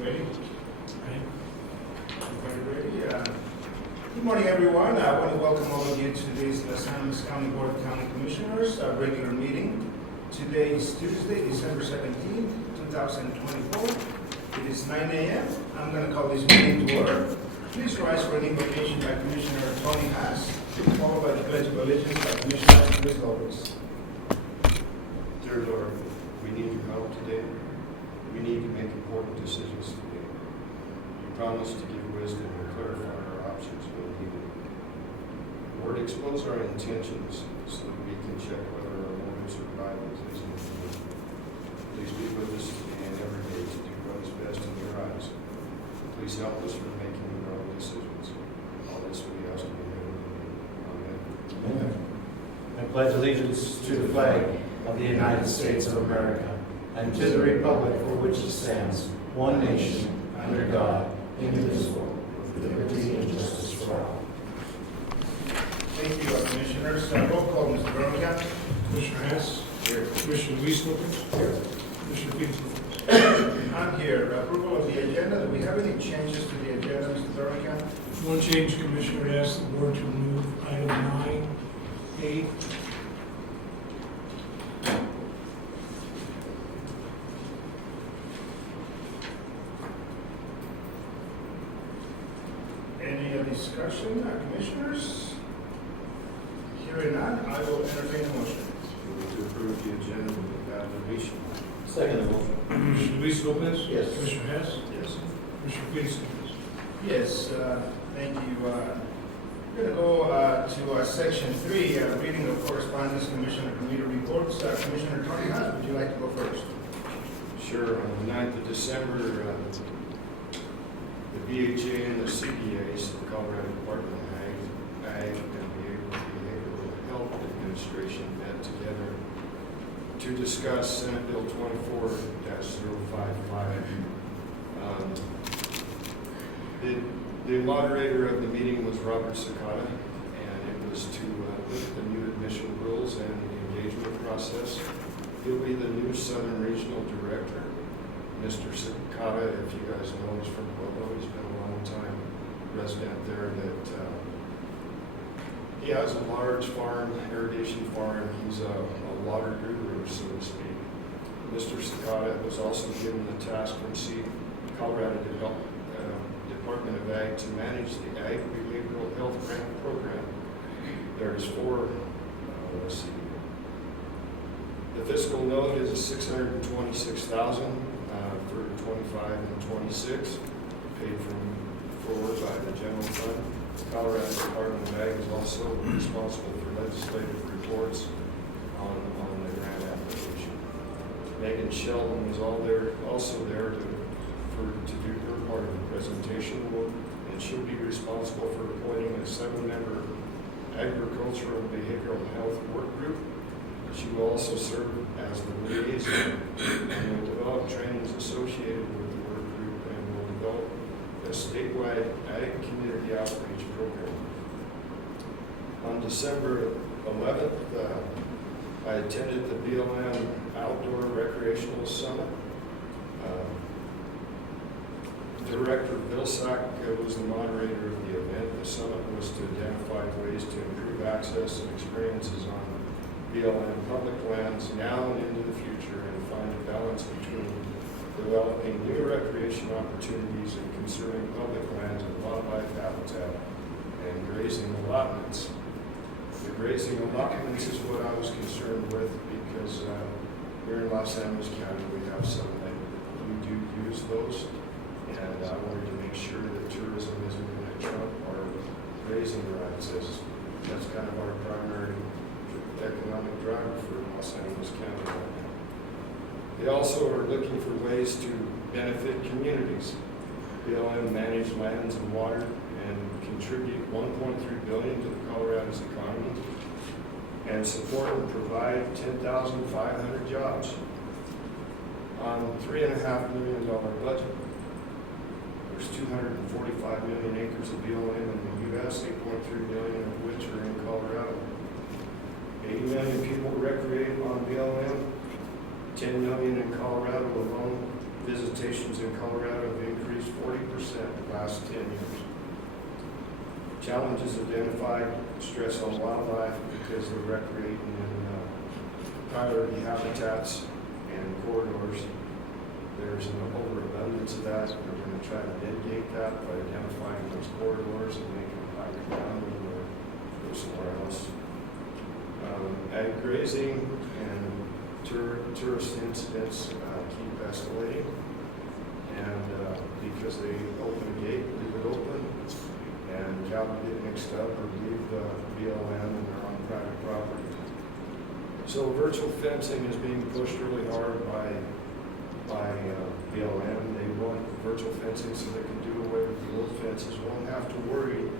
Ready? Everybody ready? Good morning, everyone. I want to welcome all of you to today's Animas County Board of County Commissioners regular meeting. Today is Tuesday, December 17th, 2024. It is 9 a.m. I'm going to call this meeting to order. Please rise for an invocation by Commissioner Tony Haas, followed by the Pledge of Allegiance by Commissioner Luis Lopez. Dear Lord, we need your help today. We need to make important decisions today. You promise to give wisdom and clarify our options when needed. Lord, expose our intentions so that we can check whether our motives are right and pleasing to you. Please be with us today and every day to do what is best in your eyes. Please help us from making the wrong decisions. All this we ask in your name. Amen. Amen. I pledge allegiance to the flag of the United States of America and to the republic for which it stands, one nation, under God, indivisible, with liberty and justice for all. Thank you, Commissioners. Roll call, Mr. Birmingham. Commissioner Hess. Here. Commissioner Luis Lopez. Here. Commissioner Felix. I'm here. Approval of the agenda. Do we have any changes to the agenda, Mr. Birmingham? One change, Commissioner asked the board to remove item 9A. Any discussion, Commissioners? Hearing none, I will entertain a motion. Move to approve the agenda with that deletion. Second motion. Commissioner Luis Lopez. Yes. Commissioner Hess. Yes. Commissioner Felix Lopez. Yes, thank you. We're going to go to Section 3, reading of correspondence, Commissioner Committee reports. Commissioner Tony Haas, would you like to go first? Sure. On the 9th of December, the VHA and the CPAs, the Colorado Department of Ag and Behavioral Health Administration met together to discuss Senate Bill 24-055. The moderator of the meeting was Robert Sakata, and it was to look at the new admission rules and the engagement process. He'll be the new Southern Regional Director. Mr. Sakata, if you guys know, is from Pueblo. He's been a long time resident there. He has a large farm, irrigation farm. He's a water guru, so to speak. Mr. Sakata was also given the task from Colorado Department of Ag to manage the Ag Behavioral Health Grant Program. There's four, let's see. The fiscal note is $626,000 for 25 and 26, paid forward by the general fund. The Colorado Department of Ag is also responsible for legislative reports on the grant application. Megan Sheldon was also there to do her part of the presentation, and she'll be responsible for appointing a 7-member agricultural behavioral health work group. She will also serve as the liaison and will develop trainings associated with the work group and will develop a statewide ag community outreach program. On December 11th, I attended the BLM Outdoor Recreational Summit. Director LACC was the moderator of the event. The summit was to identify ways to improve access and experiences on BLM public lands now and into the future, and find a balance between developing new recreation opportunities and conserving public lands and wildlife habitat and grazing allotments. The grazing allotments is what I was concerned with because here in Los Animas County we have some that we do use those. And I wanted to make sure that tourism isn't going to trump our grazing rights, as that's kind of our primary economic driver for Los Angeles County right now. They also are looking for ways to benefit communities. BLM manage lands and water and contribute $1.3 billion to the Colorado's economy and support and provide 10,500 jobs on a $3.5 million budget. There's 245 million acres of BLM in the U.S., 8.3 million of which are in Colorado. 80 million people recreate on BLM, 10 million in Colorado alone, visitations in Colorado have increased 40% in the last 10 years. Challenges identified stress on wildlife because they're recreating in priority habitats and corridors. There's an overabundance of that. We're going to try to mitigate that by identifying those corridors and making them higher ground or go somewhere else. Ag grazing and tourist incidents keep escalating, and because they open a gate, leave it open, and cattle get mixed up or leave the BLM and they're on private property. So virtual fencing is being pushed really hard by BLM. They want virtual fencing so they can do away with the old fences. Won't have to worry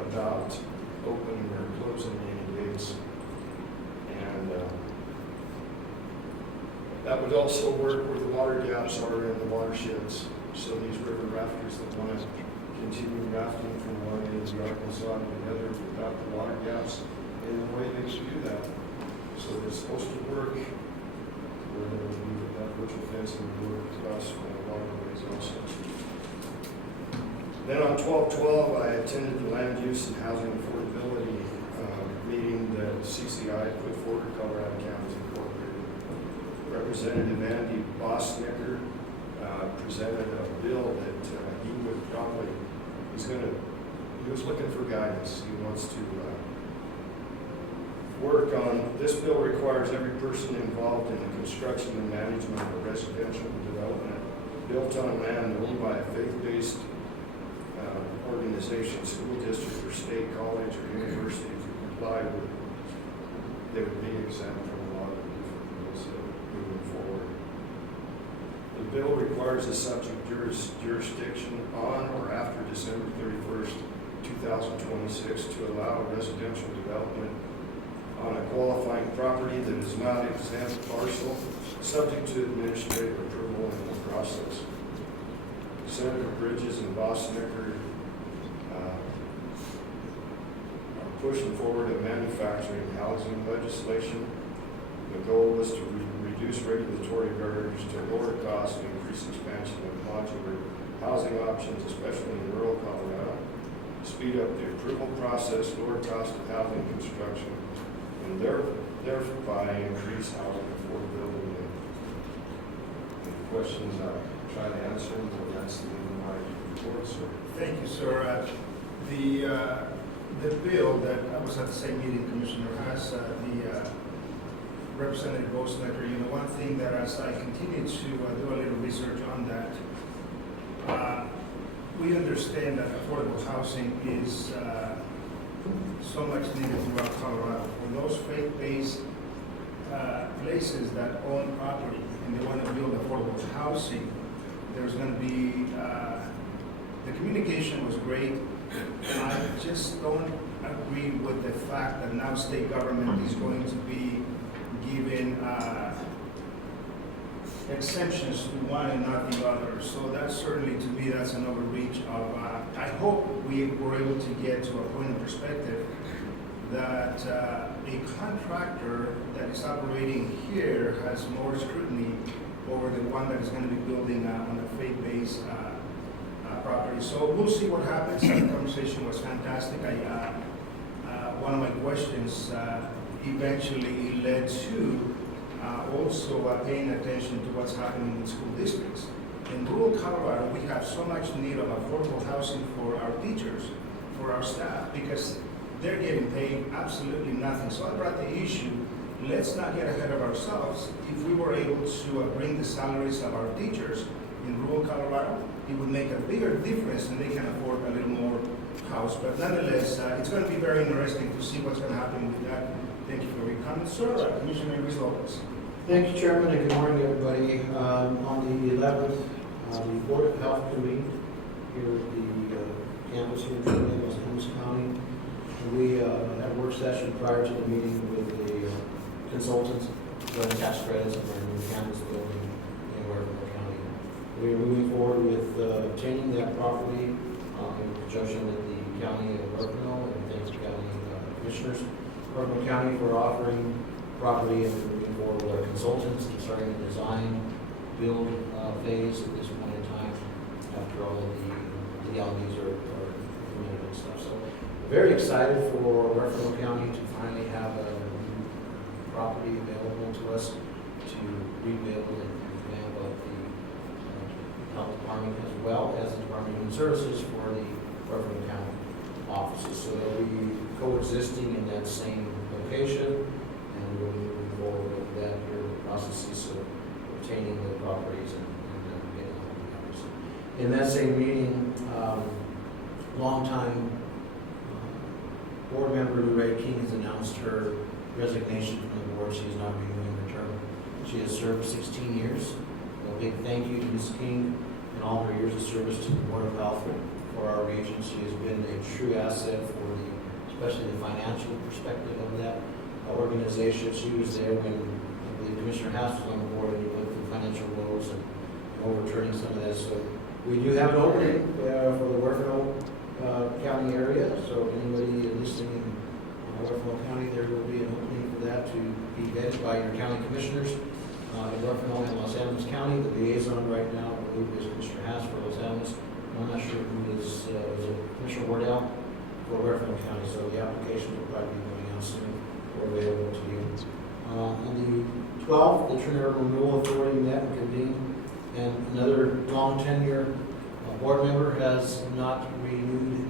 about opening or closing any gates. And that would also work where the water gaps are in the watersheds. So these river rafters that want to continue rafting from one end of the Arkansas to the other without the water gaps, in a way they should do that. So it's supposed to work. We're going to believe that virtual fencing will work to us on the waterways also. Then on 12/12, I attended the land use and housing affordability meeting that CCI put forward, Colorado Counties Incorporated. Representative Andy Bosnicker presented a bill that he would probably, he was looking for guidance. He wants to work on, this bill requires every person involved in the construction and management of a residential development built on land owned by a faith-based organization, school district, or state college or university to comply with, they would be exempt from a lot of different rules moving forward. The bill requires a subject jurisdiction on or after December 31st, 2026 to allow a residential development on a qualifying property that is not exempt parcel, subject to administrative approval in the process. Senator Bridges and Bosnicker are pushing forward a manufacturing housing legislation. The goal is to reduce regulatory barriers to lower costs and increase expansion of modular housing options, especially in rural Colorado. Speed up the approval process, lower cost of housing construction, and thereby increase housing affordability. Any questions I try to answer, but that's the end of my report, sir. Thank you, sir. The bill that I was at the same meeting, Commissioner, has the Representative Bosnicker. You know, one thing that as I continue to do a little research on that, we understand that affordable housing is so much needed throughout Colorado. For those faith-based places that own property and they want to build affordable housing, there's going to be, the communication was great. I just don't agree with the fact that now state government is going to be given exemptions to one and not the other. So that's certainly, to me, that's an overreach of, I hope we were able to get to a point of perspective that a contractor that is operating here has more scrutiny over the one that is going to be building on a faith-based property. So we'll see what happens. The conversation was fantastic. One of my questions eventually led to also paying attention to what's happening in school districts. In rural Colorado, we have so much need of affordable housing for our teachers, for our staff, because they're getting paid absolutely nothing. So I brought the issue, let's not get ahead of ourselves. If we were able to bring the salaries of our teachers in rural Colorado, it would make a bigger difference and they can afford a little more house. But nonetheless, it's going to be very interesting to see what's going to happen with that. Thank you for your comments, sir. Commissioner Luis Lopez. Thank you, Chairman, and good morning, everybody. On the 11th, the Board of Health convened here at the campus here in Animas County. We had a work session prior to the meeting with the consultants doing tax credits for our new campus building in Huerfano County. We are moving forward with obtaining that property in conjunction with the County of Huerfano and thanks to County Commissioners. Huerfano County for offering property and moving forward with our consultants concerning the design build phase at this point in time, after all of the legalities are implemented and stuff. So very excited for Garfield County to finally have a property available to us to rebuild and revamp up the health department as well as the Department of Human Services for the Garfield County offices. So they'll be coexisting in that same location, and we'll be moving forward with that here, the processes of obtaining the properties and getting all the numbers. In that same meeting, longtime board member Lorraine King has announced her resignation from the board. She is not renewing her term. She has served 16 years. A big thank you to Ms. King and all her years of service to the Board of Health for our region. She has been a true asset for especially the financial perspective of that organization. She was there when I believe Commissioner Haas was on the board and he went through financial woes and overturning some of that. So we do have an opening for the Garfield County area. So anybody listening in Garfield County, there will be an opening for that to be vetted by your county commissioners in Garfield and Los Animas County. The liaison right now, I believe, is Commissioner Haas for Los Animas. I'm not sure who is it Commissioner Wardell for Garfield County. So the application will probably be going out soon or available to you. On the 12th, the Trinidad Renewal Authority met and convened, and another long tenure board member has not renewed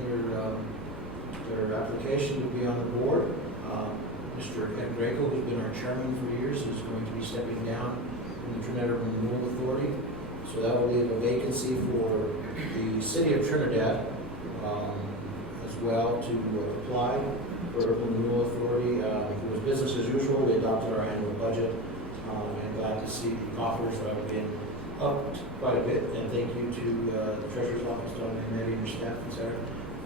their application to be on the board. Mr. Ed Greco, who's been our chairman for years, is going to be stepping down from the Trinidad Renewal Authority. So that will leave a vacancy for the city of Trinidad as well to apply for the Renewal Authority. It was business as usual. We adopted our annual budget. And glad to see the coffers have been upped quite a bit. And thank you to the Treasurer's Office, Don and Mary, and your staff, etc.,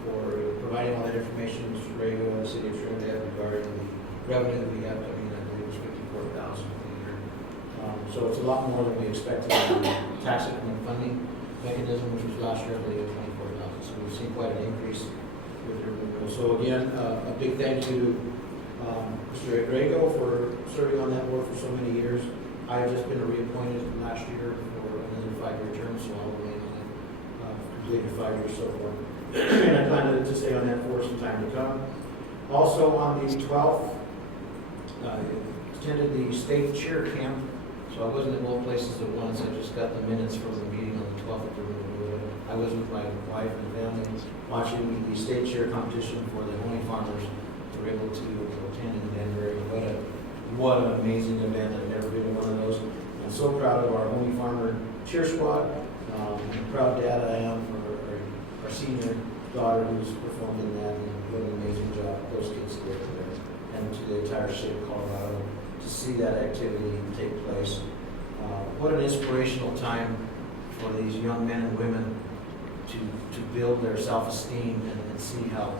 for providing all that information, Mr. Rego and the city of Trinidad, regarding the revenue that we have coming in. I believe it was $54,000 for the year. So it's a lot more than we expected in the tax increment funding mechanism, which was last year, I believe, at $24,000. So we've seen quite an increase with your renewal. So again, a big thank you to Mr. Grego for serving on that board for so many years. I have just been reappointed last year for another 5-year term, so I'll remain on it, completed 5 years so far. And I plan to stay on that for some time to come. Also on the 12th, attended the state cheer camp. So I wasn't in both places at once. I just got the minutes from the meeting on the 12th at the room. I was with my wife and family watching the state cheer competition for the Honey Farmers. We were able to attend in Denver. What an amazing event. I've never been to one of those. I'm so proud of our Honey Farmer cheer squad. And proud dad I am for our senior daughter who's performed in that, and what an amazing job those kids did there. And to the entire state of Colorado to see that activity take place. What an inspirational time for these young men and women to build their self-esteem and see how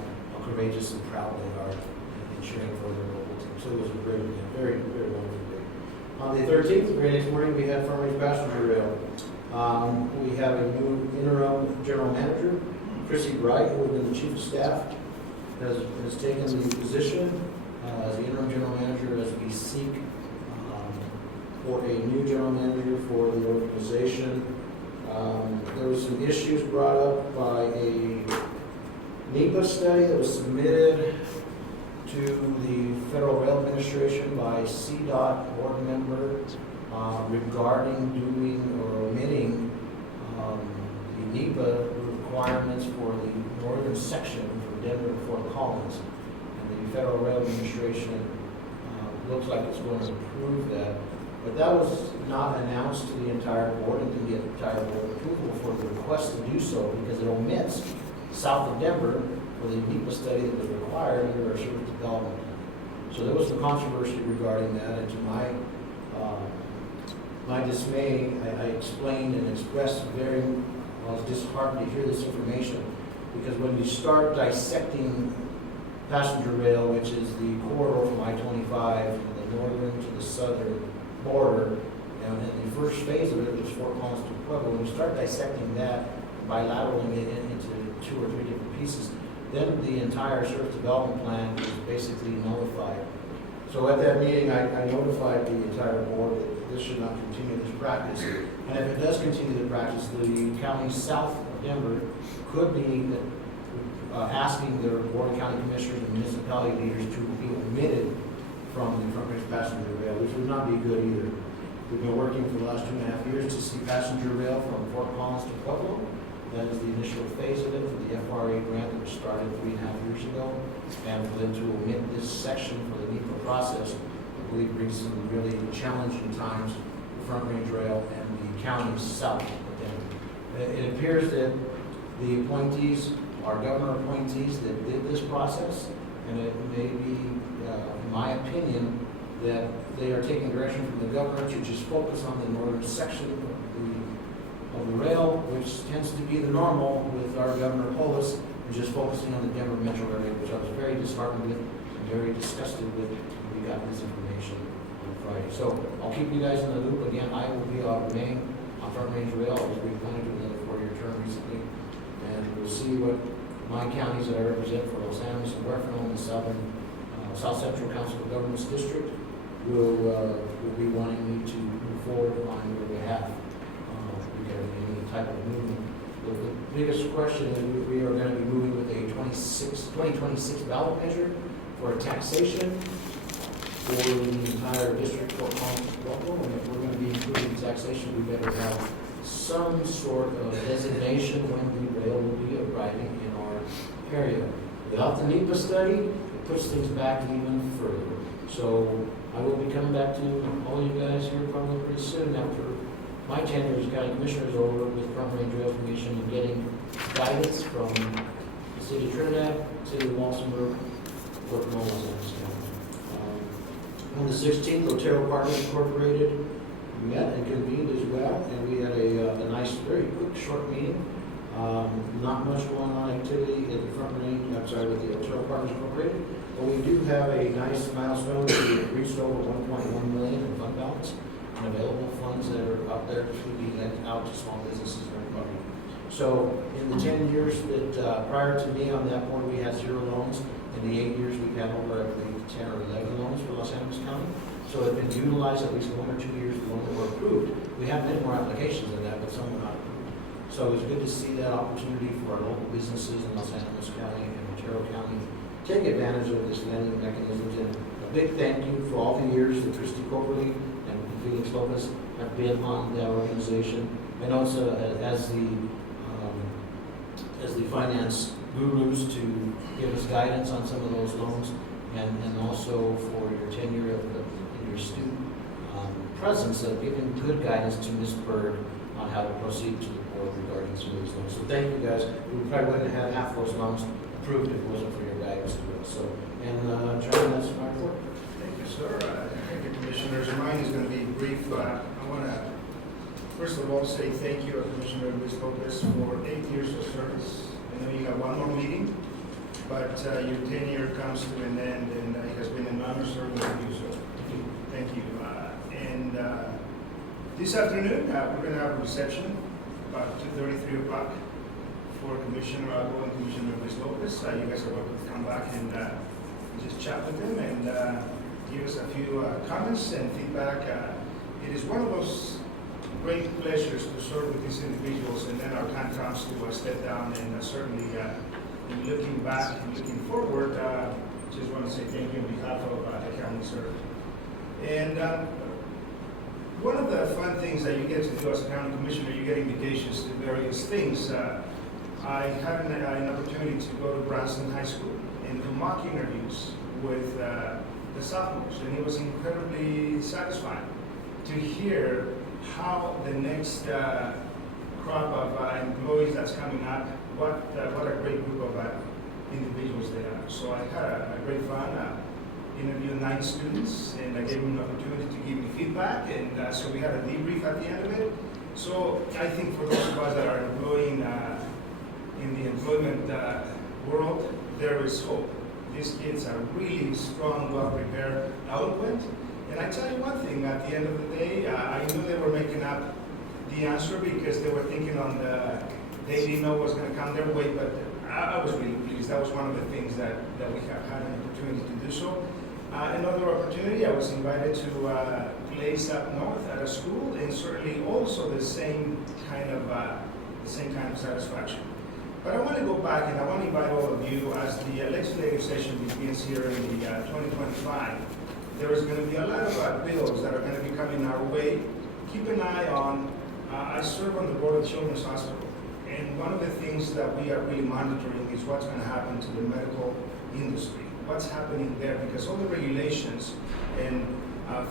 courageous and proud they are in cheering for their local team. So it was a great event, very, very wonderful day. On the 13th, the very next morning, we had Farmers Passenger Rail. We have a new interim general manager, Chrissy Bright, who has been the chief of staff, has taken the position as the interim general manager as we seek for a new general manager for the organization. There was some issues brought up by a NEPA study that was submitted to the Federal Rail Administration by CDOT board member regarding doing or omitting the NEPA requirements for the northern section from Denver to Fort Collins. And the Federal Rail Administration looks like it's going to approve that. But that was not announced to the entire board and didn't get entire board approval for the request to do so because it omits south of Denver for the NEPA study that was required under our service development plan. So there was some controversy regarding that, and to my dismay, I explained and expressed I was disheartened to hear this information, because when you start dissecting passenger rail, which is the corridor from I-25 from the northern to the southern border, and in the first phase of it was Fort Collins to Pueblo, when you start dissecting that, bilateraling it into 2 or 3 different pieces, then the entire service development plan is basically nullified. So at that meeting, I notified the entire board that this should not continue this practice. And if it does continue the practice, the counties south of Denver could be asking their Board of County Commissioners and municipality leaders to be omitted from the front range passenger rail, which would not be good either. We've been working for the last 2.5 years to see passenger rail from Fort Collins to Pueblo. That is the initial phase of it for the FRA grant that was started 3.5 years ago. And for them to omit this section for the NEPA process, I believe brings some really challenging times for Front Range Rail and the counties south of Denver. It appears that the appointees are governor appointees that did this process, and it may be, in my opinion, that they are taking direction from the governor to just focus on the northern section of the rail, which tends to be the normal with our Governor Polis, and just focusing on the Denver metro area, which I was very disheartened with and very disgusted with when we got this information on Friday. So I'll keep you guys in the loop. Again, I will be remaining on Front Range Rail. I was reappointed to another 4-year term recently, and we'll see what my counties that I represent for Los Animas and Huerfano in the South Central Council of Governments District will be wanting me to move forward on your behalf. Any type of movement. The biggest question is we are going to be moving with a 2026 ballot measure for taxation for the entire district for Pueblo. And if we're going to be including taxation, we better have some sort of designation when the rail will be arriving in our area. Without the NEPA study, it puts things back even further. So I will be coming back to all you guys here probably pretty soon after my tenure as county commissioner is over with Front Range Rail Commission and getting guidance from the city of Trinidad, city of Walsenburg, Fort Collins, County. On the 16th, Otero Partners Incorporated met and convened as well, and we had a nice, very quick, short meeting. Not much going on activity at the Front Range, I'm sorry, with the Otero Partners Incorporated, but we do have a nice milestone. We reached over 1.1 million in fund balance. Available funds that are out there to be lent out to small businesses and everybody. So in the 10 years that prior to me on that board, we had 0 loans. In the 8 years, we've had over, I believe, 10 or 11 loans for Los Animas County. So it's been utilized at least 1 or 2 years the loans that were approved. We have many more applications than that, but some were not approved. So it's good to see that opportunity for our local businesses in Los Animas County and Otero County take advantage of this lending mechanisms. And a big thank you for all the years that Christy Coberly and Felix Lopez have been on that organization. I know it's as the finance gurus to give us guidance on some of those loans, and also for your tenure in your student presence of giving good guidance to Ms. Bird on how to proceed to the board regarding some of these loans. So thank you guys. We probably wouldn't have had half those loans approved if it wasn't for your guidance to us. So, and Charlie, that's my report. Thank you, sir. Thank you, Commissioners. Mine is going to be brief. I want to, first of all, say thank you, Commissioner Luis Lopez, for 8 years of service. I know you got one more meeting, but your tenure comes to an end, and it has been an honor serving with you, sir. Thank you. And this afternoon, we're going to have a reception about 2:30, 3 o'clock for Commissioner Agua and Commissioner Luis Lopez. You guys are welcome to come back and just chat with them and give us a few comments and feedback. It is one of those great pleasures to serve with these individuals, and then our time comes to step down, and certainly in looking back and looking forward, just want to say thank you on behalf of the county, sir. And one of the fun things that you get to do as a county commissioner, you get invitations to various things. I had an opportunity to go to Branson High School and do mock interviews with the sophomores, and it was incredibly satisfying to hear how the next crop of employees that's coming up, what a great group of individuals they are. So I had a great fun. Interviewed 9 students, and I gave them an opportunity to give me feedback, and so we had a debrief at the end of it. So I think for those of us that are employing in the employment world, there is hope. These kids are really strong, well-prepared, eloquent. And I tell you one thing, at the end of the day, I knew they were making up the answer because they were thinking on they didn't know what was going to come their way, but I was really pleased. That was one of the things that we have had an opportunity to do so. Another opportunity, I was invited to place up north at a school, and certainly also the same kind of satisfaction. But I want to go back and I want to invite all of you as the legislative session begins here in the 2025. There is going to be a lot of bills that are going to be coming our way. Keep an eye on, I serve on the board of Children's Hospital, and one of the things that we are really monitoring is what's going to happen to the medical industry. What's happening there, because all the regulations and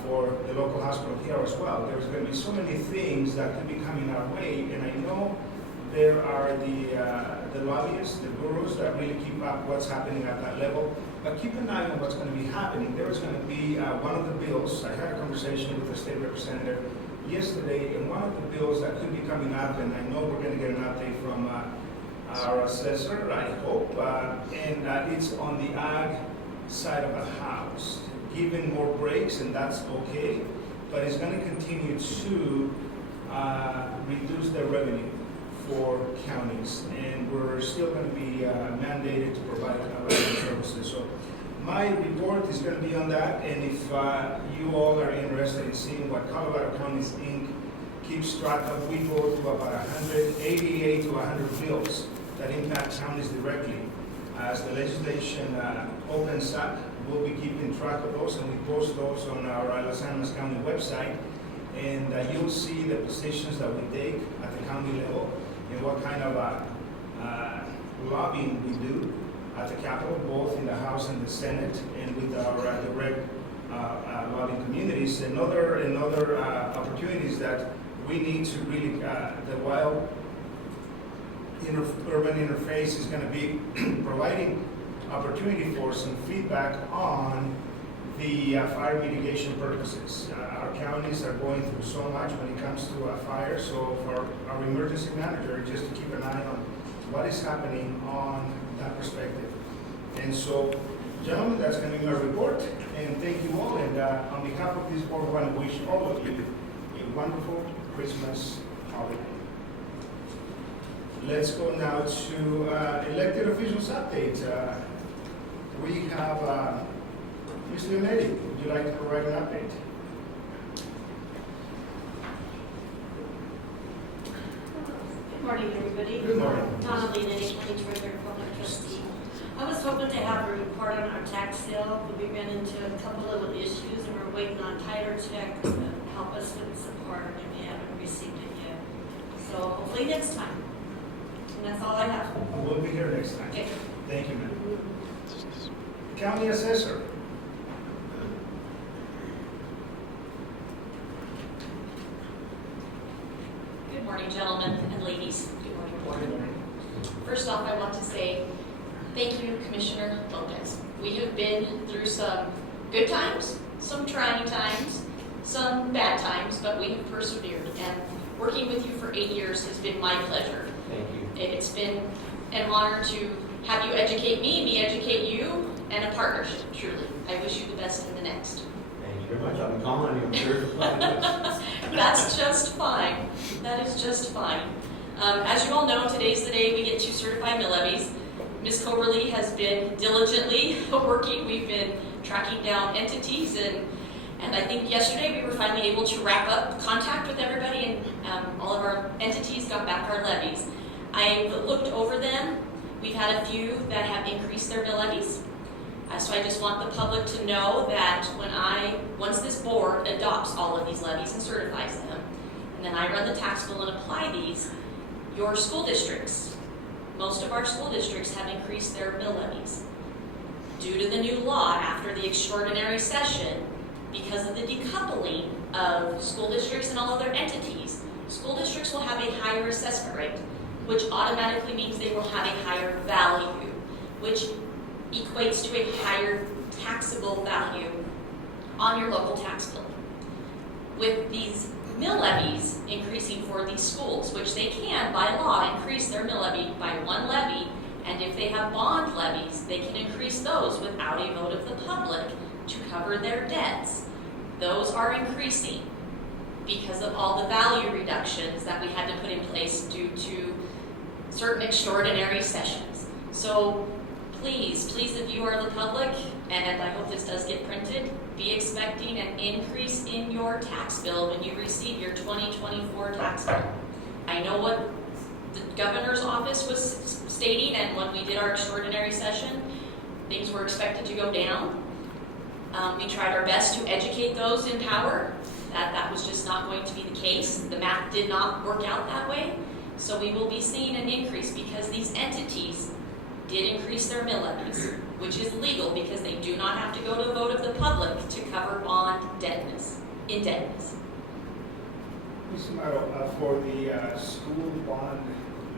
for the local hospital here as well, there's going to be so many things that could be coming our way, and I know there are the lobbyists, the gurus that really keep up what's happening at that level. But keep an eye on what's going to be happening. There is going to be one of the bills. I had a conversation with the state representative yesterday, and one of the bills that could be coming up, and I know we're going to get an update from our assessor, I hope, and it's on the ag side of the house, giving more breaks, and that's okay, but it's going to continue to reduce the revenue for counties, and we're still going to be mandated to provide services. So my report is going to be on that, and if you all are interested in seeing what Colorado Counties Inc. keeps track of, we go to about 188 to 100 bills that impact counties directly. As the legislation opens up, we'll be keeping track of those, and we post those on our Los Animas County website, and you'll see the positions that we take at the county level and what kind of lobbying we do at the Capitol, both in the House and the Senate, and with our direct lobbying communities, and other opportunities that we need to really, the wild urban interface is going to be providing opportunity for some feedback on the fire mitigation purposes. Our counties are going through so much when it comes to fire, so for our emergency manager, just to keep an eye on what is happening on that perspective. And so, gentlemen, that's going to be my report, and thank you all, and on behalf of this board, I want to wish all of you a wonderful Christmas holiday. Let's go now to elected officials update. We have Ms. Leonetti, would you like to provide an update? Good morning, everybody. Good morning. Donna Leonetti, County Treasurer, Public Trustee. I was hoping to have a report on our tax sale, but we ran into a couple little issues, and we're waiting on Tyler Tech to help us with support, and we haven't received it yet. So hopefully next time. And that's all I have. We'll be here next time. Okay. Thank you, ma'am. County Assessor. Good morning, gentlemen and ladies. Good morning, Good board. morning. First off, I want to say thank you, Commissioner Lopez. We have been through some good times, some trying times, some bad times, but we have persevered. And working with you for 8 years has been my pleasure. Thank you. It's been an honor to have you educate me educate you, and a partnership, truly. I wish you the best in the next. Thank you very much. I'll be calling you, I'm sure. That's just fine. That is just fine. As you all know, today's the day we get to certify mill levies. Ms. Coberly has been diligently working. We've been tracking down entities, and I think yesterday we were finally able to wrap up contact with everybody, and all of our entities got back our levies. I looked over them. We've had a few that have increased their mill levies. So I just want the public to know that once this board adopts all of these levies and certifies them, and then I run the tax bill and apply these, your school districts, most of our school districts have increased their mill levies. Due to the new law after the extraordinary session, because of the decoupling of school districts and all other entities, school districts will have a higher assessment rate, which automatically means they will have a higher value, which equates to a higher taxable value on your local tax bill. With these mill levies increasing for these schools, which they can, by law, increase their mill levy by 1 levy, and if they have bond levies, they can increase those without a vote of the public to cover their debts. Those are increasing because of all the value reductions that we had to put in place due to certain extraordinary sessions. So please, if you are the public, and I hope this does get printed, be expecting an increase in your tax bill when you receive your 2024 tax bill. I know what the governor's office was stating, and when we did our extraordinary session, things were expected to go down. We tried our best to educate those in power that was just not going to be the case. The math did not work out that way. So we will be seeing an increase because these entities did increase their mill levies, which is legal because they do not have to go to a vote of the public to cover bond indebtedness. Ms. Amaro, for the school bond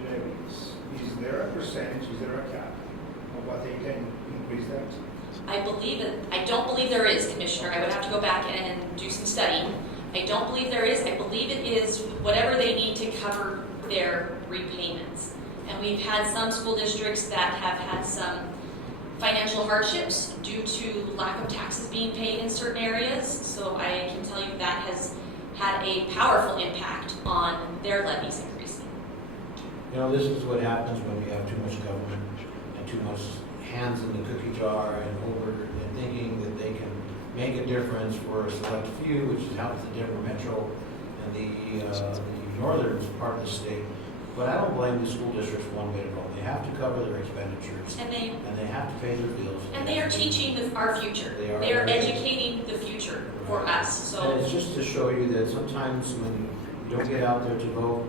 levies, is there a percentage, is there a cap of what they can increase that? I don't believe there is, Commissioner. I would have to go back and do some studying. I don't believe there is. I believe it is whatever they need to cover their repayments. And we've had some school districts that have had some financial hardships due to lack of taxes being paid in certain areas. So I can tell you that has had a powerful impact on their levies increasing. You know, this is what happens when you have too much government and too much hands in the cookie jar and thinking that they can make a difference for a select few, which helps the Denver Metro and the northern part of the state. But I don't blame the school districts one bit at all. They have to cover their expenditures And they have to pay their bills. And they are teaching our future. They are educating the future for us. So And it's just to show you that sometimes when you don't get out there to vote,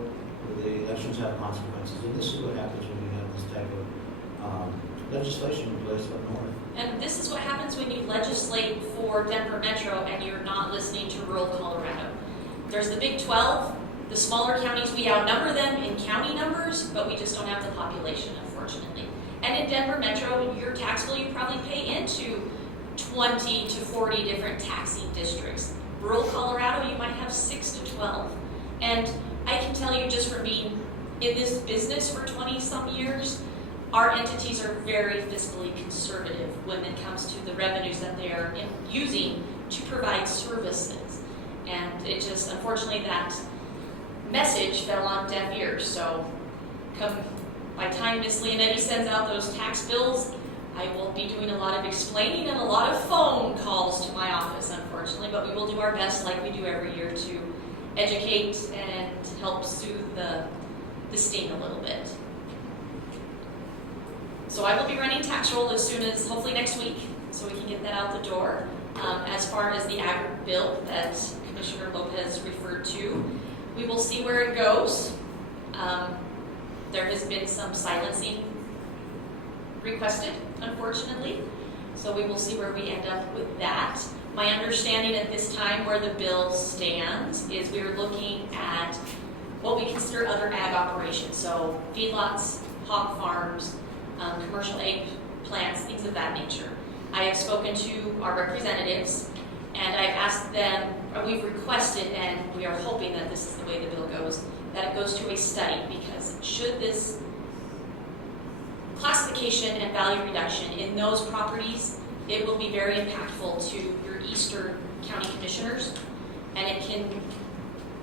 the elections have consequences. And this is what happens when you have this type of legislation in place up north. And this is what happens when you legislate for Denver Metro and you're not listening to rural Colorado. There's the Big 12, the smaller counties, we outnumber them in county numbers, but we just don't have the population, unfortunately. And in Denver Metro, your tax bill, you probably pay into 20 to 40 different taxing districts. Rural Colorado, you might have 6 to 12. And I can tell you just from being in this business for 20-some years, our entities are very fiscally conservative when it comes to the revenues that they are using to provide services. And it just, unfortunately, that message fell on deaf ears. So by the time Ms. Leonetti sends out those tax bills, I will be doing a lot of explaining and a lot of phone calls to my office, unfortunately, but we will do our best like we do every year to educate and help soothe the sting a little bit. So I will be running tax roll as soon as, hopefully next week, so we can get that out the door. As far as the ag bill that Commissioner Lopez referred to, we will see where it goes. There has been some silencing requested, unfortunately, so we will see where we end up with that. My understanding at this time where the bill stands is we are looking at what we consider other ag operations, so feedlots, hog farms, commercial egg plants, things of that nature. I have spoken to our representatives and I've asked them, or we've requested, and we are hoping that this is the way the bill goes, that it goes to a study, because should this classification and value reduction in those properties, it will be very impactful to your eastern county commissioners, and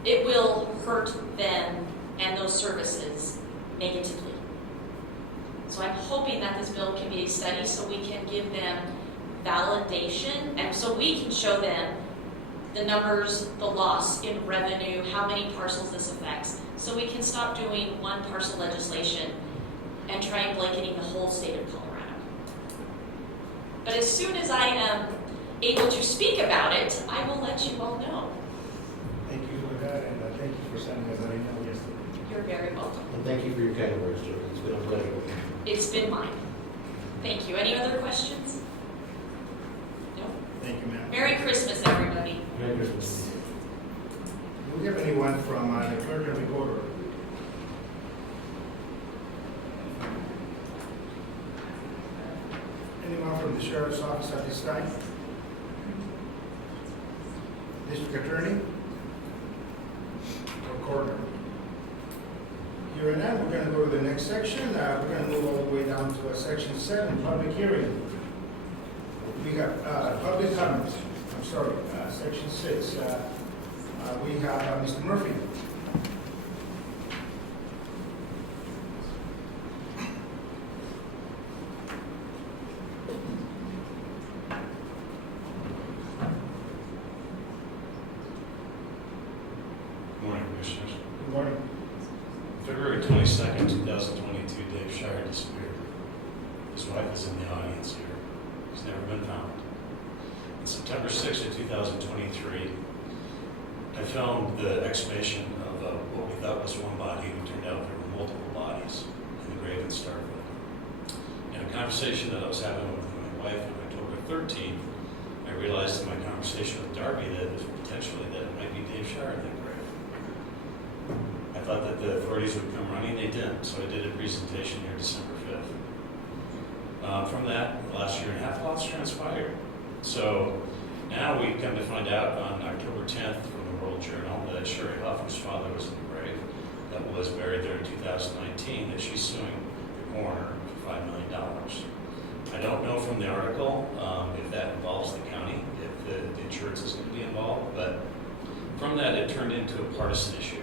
it will hurt them and those services negatively. So I'm hoping that this bill can be a study so we can give them validation and so we can show them the numbers, the loss in revenue, how many parcels this affects, so we can stop doing one parcel legislation and try and blanketing the whole state of Colorado. But as soon as I am able to speak about it, I will let you all know. Thank you for that, and thank you for sending us that email yesterday. You're very welcome. And thank you for your kind words, Joe. It's been a pleasure. It's been mine. Thank you. Any other questions? No? Thank you, ma'am. Merry Christmas, everybody. Merry Christmas. Do we have anyone from the clerk and recorder? Anyone from the sheriff's office at this time? District attorney? Or coroner? Hearing none, we're going to go to the next section. We're going to move all the way down to section 7, public hearing. We have public comments. I'm sorry, section 6. We have Mr. Murphy. is in the audience here. He's never been found. On September 6th of 2023, I filmed the exhumation of what we thought was one body, and it turned out there were multiple bodies in the grave in Starkville. In a conversation that I was having with my wife on October 13th, I realized in my conversation with Darby that it was potentially that it might be Dave Shire in that grave. I thought that the authorities would come running, they didn't, so I did a presentation here December 5th. From that, the last year and a half, lots transpired. So now we come to find out on October 10th from the World Journal that Sherry Huff, whose father was in the grave, that was buried there in 2019, that she's suing the coroner for $5 million. I don't know from the article if that involves the county, if the insurance is going to be involved, but from that it turned into a partisan issue,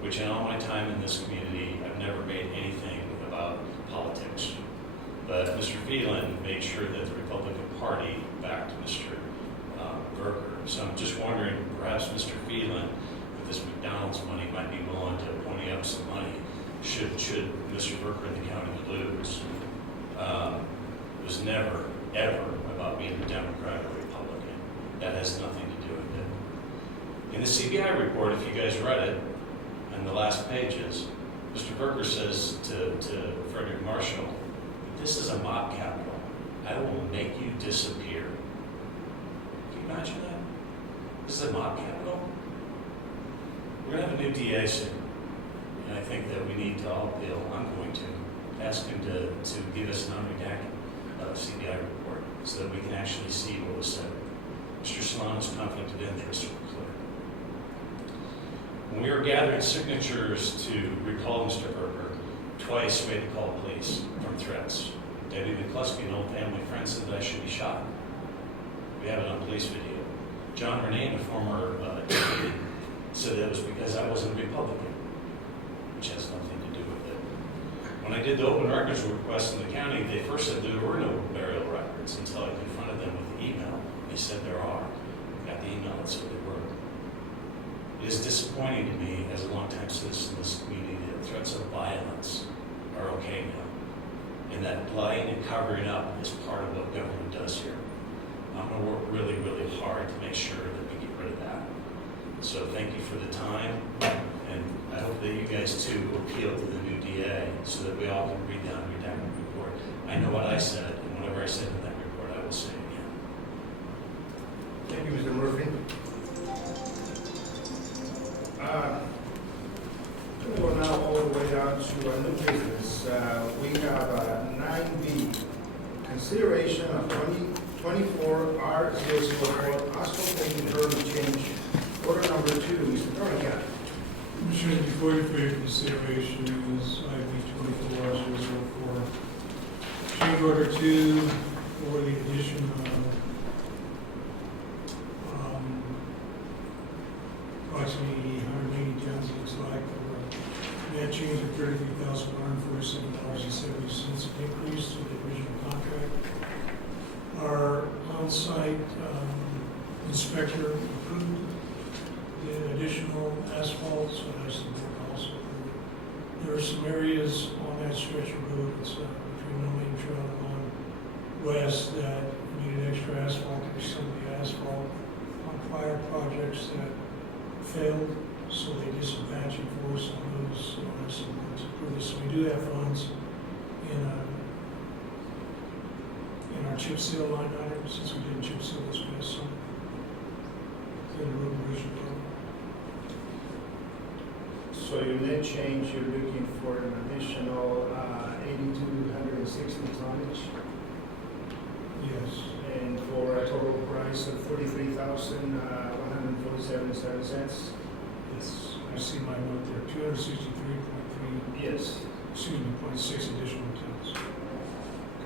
which in all my time in this community, I've never made anything about politics. But Mr. Phelan made sure that the Republican Party backed Mr. Berger. So I'm just wondering, perhaps Mr. Phelan, with this McDonald's money, might be willing to pony up some money should Mr. Berger and the county lose. It was never, ever about being a Democrat or Republican. That has nothing to do with it. In the CBI report, if you guys read it, on the last pages, Mr. Berger says to Frederick Marshall, "This is a mob capital. I will make you disappear." Can you imagine that? This is a mob capital? We're going to have a new DA soon. And I think that we need to all, I'm going to ask him to give us an unredacted CBI report so that we can actually see what was said. Mr. Solano's conflict of interest was clear. When we were gathering signatures to recall Mr. Berger, twice we had to call police from threats. Debbie McCluskey, an old family friend, said that I should be shot. We have it on police video. John Renane, a former deputy, said that was because I wasn't a Republican, which has nothing to do with it. When I did the open records request in the county, they first said there were no burial records until I confronted them with the email. They said there are. I got the email that said there were. It is disappointing to me as a longtime citizen of this community that threats of violence are okay now, and that lying and covering up is part of what government does here. I'm going to work really, really hard to make sure that we get rid of that. So thank you for the time, and I hope that you guys too appeal to the new DA so that we all can read the unredacted report. I know what I said, and whatever I said in that report, I will say again. Thank you, Mr. Murphy. We will now all the way down to a new business. We have 9B, consideration of 2024 R004 asphalt paving curb change, order number 2. Mr. Dornican. Commissioners, before you for your consideration is IB 24-004. Change order 2 for the addition of approximately 180 tons, looks like, for a net change of $33,147.70, an increase to the original contract. Our on-site inspector approved the additional asphalt, so that's the board also approved. There are some areas on that stretch of road, it's between No Lane Trail and west, that needed extra asphalt. There's some of the asphalt on prior projects that failed, so they did some patching for us on those, so that's some funds approved. So we do have funds in our chip seal line item, since we didn't chip seal this past summer. In the road and bridge department. So your net change, you're looking for an additional 8,260 tonnage, Yes. and for a total price of $43,147.07. Yes. I see my note there, 263.3, Yes. excuse me, 0.6 additional tons.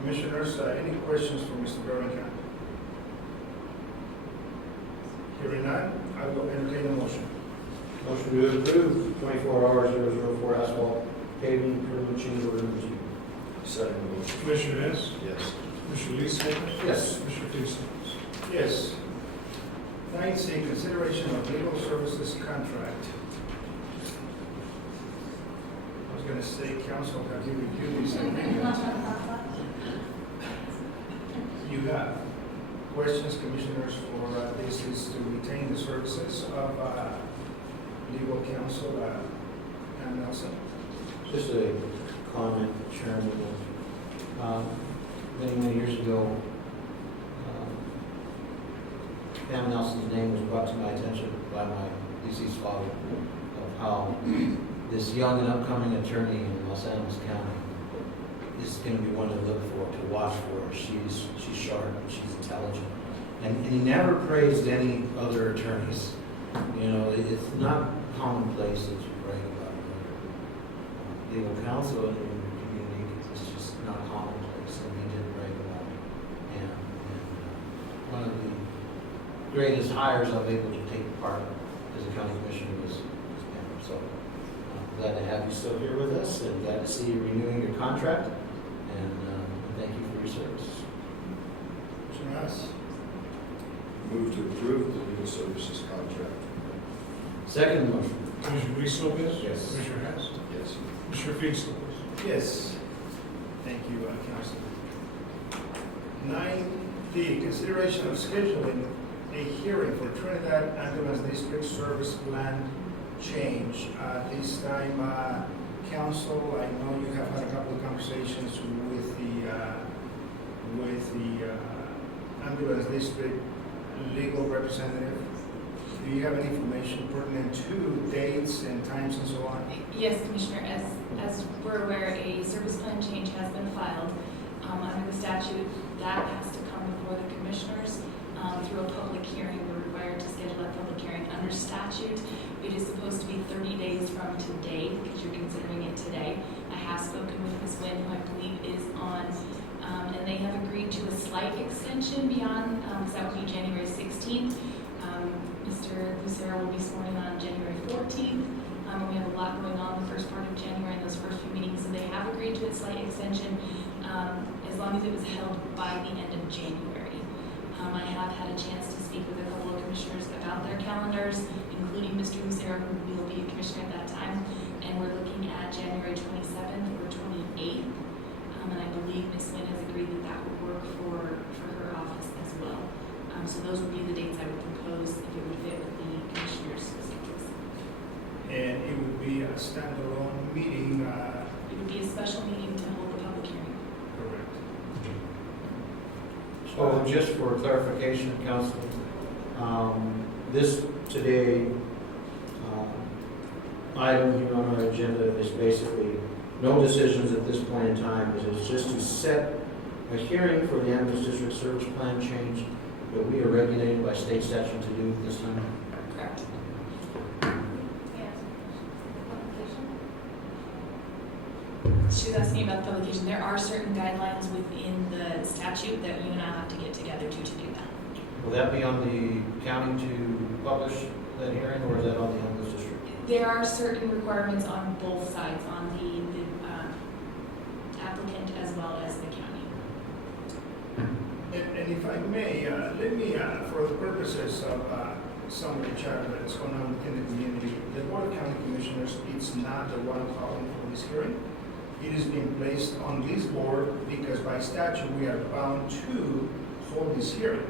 Commissioners, any questions for Mr. Dornican? Hearing none, I will entertain a motion. Motion to approve 24R004 asphalt paving curb change order number 2. Second motion. Commissioner Hess, Yes. Commissioner Lee, Yes. Commissioner Tucson. Yes. 9C, consideration of legal services contract. I was going to say, council, have you reviewed these agreements? you have questions, commissioners, for this is to retain the services of legal counsel, Pam Nelson. Just a comment, Chairman. Many years ago, Pam Nelson's name was brought to my attention by my deceased father of how this young and upcoming attorney in Los Animas County is going to be one to look for, to watch for. She's sharp, and she's intelligent. And he never praised any other attorneys. You know, it's not commonplace that you brag about legal counsel in your community. It's just not commonplace, and he did brag about it. And one of the greatest hires I'm able to take part as a county commissioner was Pam. So glad to have you still here with us, and glad to see you renewing your contract. And thank you for your service. Commissioner Hess. Move to approve the legal services contract. Second motion. Commissioner Luis Lopez? Yes. Commissioner Hess? Yes. Commissioner Felix Lopez? Yes. Thank you, Councilor. 9D, consideration of scheduling a hearing for Trinidad Ambulance District Service Plan change. This time, Council, I know you have had a couple of conversations with the ambulance district legal representative. Do you have any information pertinent to dates and times and so on? Yes, Commissioner, as we're aware, a service plan change has been filed. Under the statute, that has to come before the commissioners through a public hearing. We're required to schedule that public hearing. Under statute, it is supposed to be 30 days from today, because you're considering it today. I have spoken with Ms. Wynn, who I believe is on, and they have agreed to a slight extension beyond, because that would be January 16th. Mr. Lucero will be sworn in on January 14th. We have a lot going on the first part of January in those first few meetings, and they have agreed to a slight extension as long as it was held by the end of January. I have had a chance to speak with a couple of commissioners about their calendars, including Mr. Lucero, who will be a commissioner at that time, and we're looking at January 27th or 28th. And I believe Ms. Lynn has agreed that that would work for her office as well. So those would be the dates I would propose if it would fit with the commissioners' schedules. And it would be a standalone meeting. It would be a special meeting to hold the public hearing. Correct. So just for clarification, Council, this today item here on our agenda is basically no decisions at this point in time. It is just to set a hearing for the Animas District Service Plan change that we are regulated by state statute to do this time. Correct. She was asking about the publication. There are certain guidelines within the statute that you and I have to get together to do that. Will that be on the county to publish that hearing, or is that on the Animas District? There are certain requirements on both sides, on the applicant as well as the county. And if I may, let me, for the purposes of some of the chatter that's going on within the community, the Board of County Commissioners, it's not the one calling for this hearing. It is being placed on this board because by statute we are bound to hold this hearing.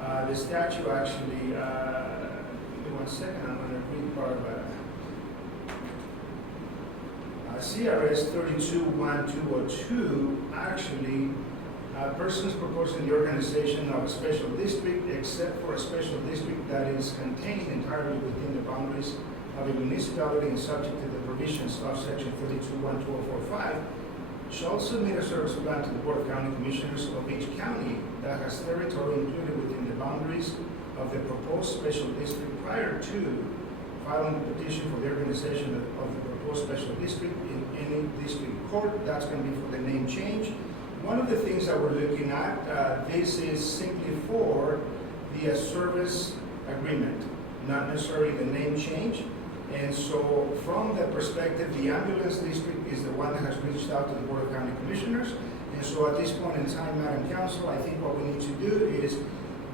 The statute actually, give me 1 second, I'm going to read part of CRS 321202 actually persons proposing the organization of a special district, except for a special district that is contained entirely within the boundaries of a municipality and subject to the provisions of section 321245, shall submit a service plan to the Board of County Commissioners of each county that has territory included within the boundaries of the proposed special district prior to filing the petition for the organization of the proposed special district in any district court. That's going to be for the name change. One of the things that we're looking at, this is simply for the service agreement, not necessarily the name change. And so from that perspective, the ambulance district is the one that has reached out to the Board of County Commissioners. And so at this point in time, Madam Council, I think what we need to do is,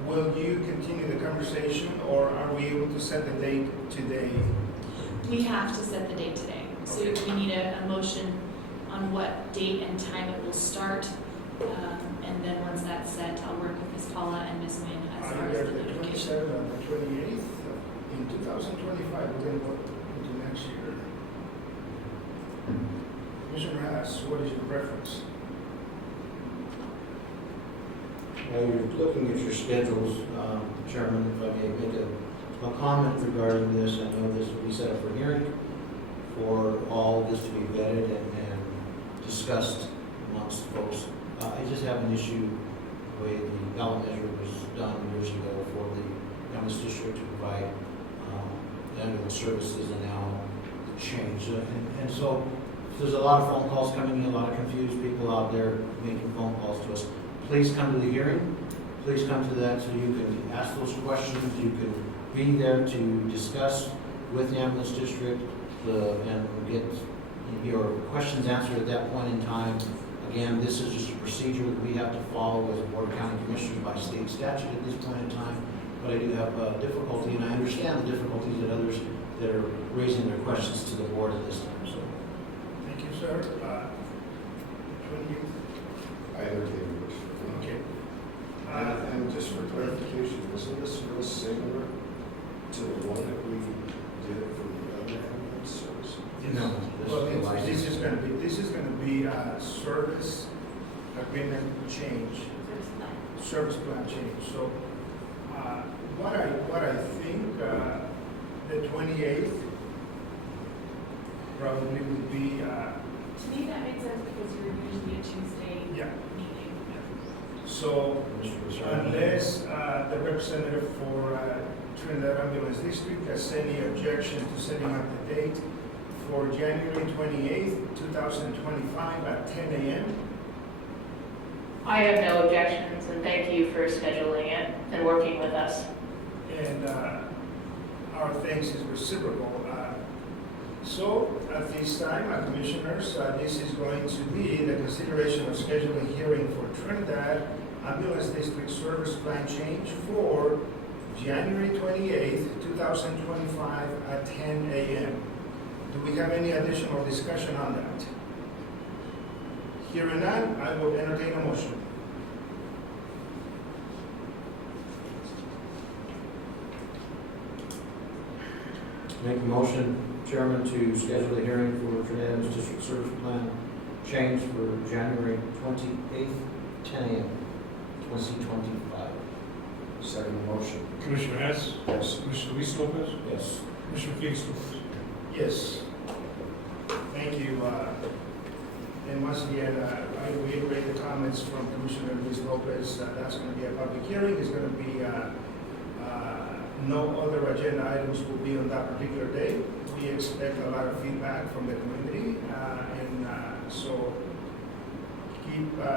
will you continue the conversation, or are we able to set the date today? We have to set the date today. So we need a motion on what date and time it will start. And then once that's set, I'll work with Ms. Paula and Ms. Nguyen as far as Either the the notification. 27th or the 28th in 2025, we're going to go into next year. Commissioner Haas, what is your preference? While you're looking at your schedules, Chairman, if I may make a comment regarding this, I know this will be set up for hearing for all this to be vetted and discussed amongst folks. I just have an issue the way the ballot measure was done years ago for the Animas district to provide ambulance services, and now the change. And so there's a lot of phone calls coming in, a lot of confused people out there making phone calls to us. Please come to the hearing. Please come to that so you can ask those questions. You can be there to discuss with the ambulance district and get your questions answered at that point in time. Again, this is just a procedure that we have to follow as a Board of County Commissioners by state statute at this point in time. But I do have difficulty, and I understand the difficulties that others that are raising their questions to the board at this time. So, Thank you, sir. 28th. I entertain this. Okay. And just for clarification, isn't this real similar to the one that we did for the other ambulance service? no, Well, this this is going to be a service agreement change, service plan change. So, what I think, the 28th probably would be, To me, that makes sense because you're usually a Tuesday yeah. meeting. So, Mr. Broussard. unless the representative for Trinidad Ambulance District has any objection to setting up the date for January 28th, 2025 at 10 a.m. I have no objections, and thank you for scheduling it and working with us. And our thanks is reciprocal. So at this time, Commissioners, this is going to be the consideration of scheduling hearing for Trinidad Ambulance District Service Plan Change for January 28th, 2025 at 10 a.m. Do we have any additional discussion on that? Hearing none, I will entertain a motion. Make a motion, Chairman, to schedule a hearing for Trinidad's District Service Plan change for January 28th, 10 a.m., 2025. Second motion. Commissioner Hess, Yes. Commissioner Luis Lopez, Yes. Commissioner Felix Lopez. Yes. Thank you. And once again, I reiterate the comments from Commissioner Luis Lopez. That's going to be a public hearing. There's going to be no other agenda items will be on that particular day. We expect a lot of feedback from the community, so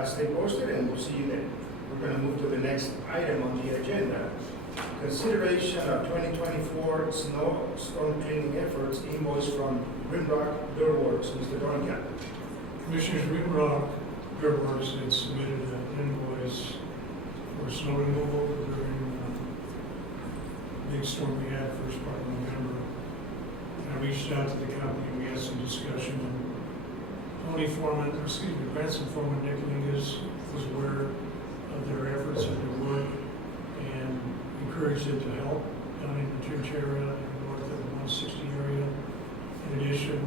stay posted, and we'll see you then. We're going to move to the next item on the agenda. Consideration of 2024 snow storm cleaning efforts invoice from Rimrock Dirt Mr. Dorncamp. Commissioners, Rimrock Dirt Works had submitted an invoice for snow removal during the big storm we had first part of November. And I reached out to the company, we had some discussion, and Branson Foreman Nick Dominguez was aware of their efforts and their work and encouraged them to help down in the Church area and north of the 160 area. In addition,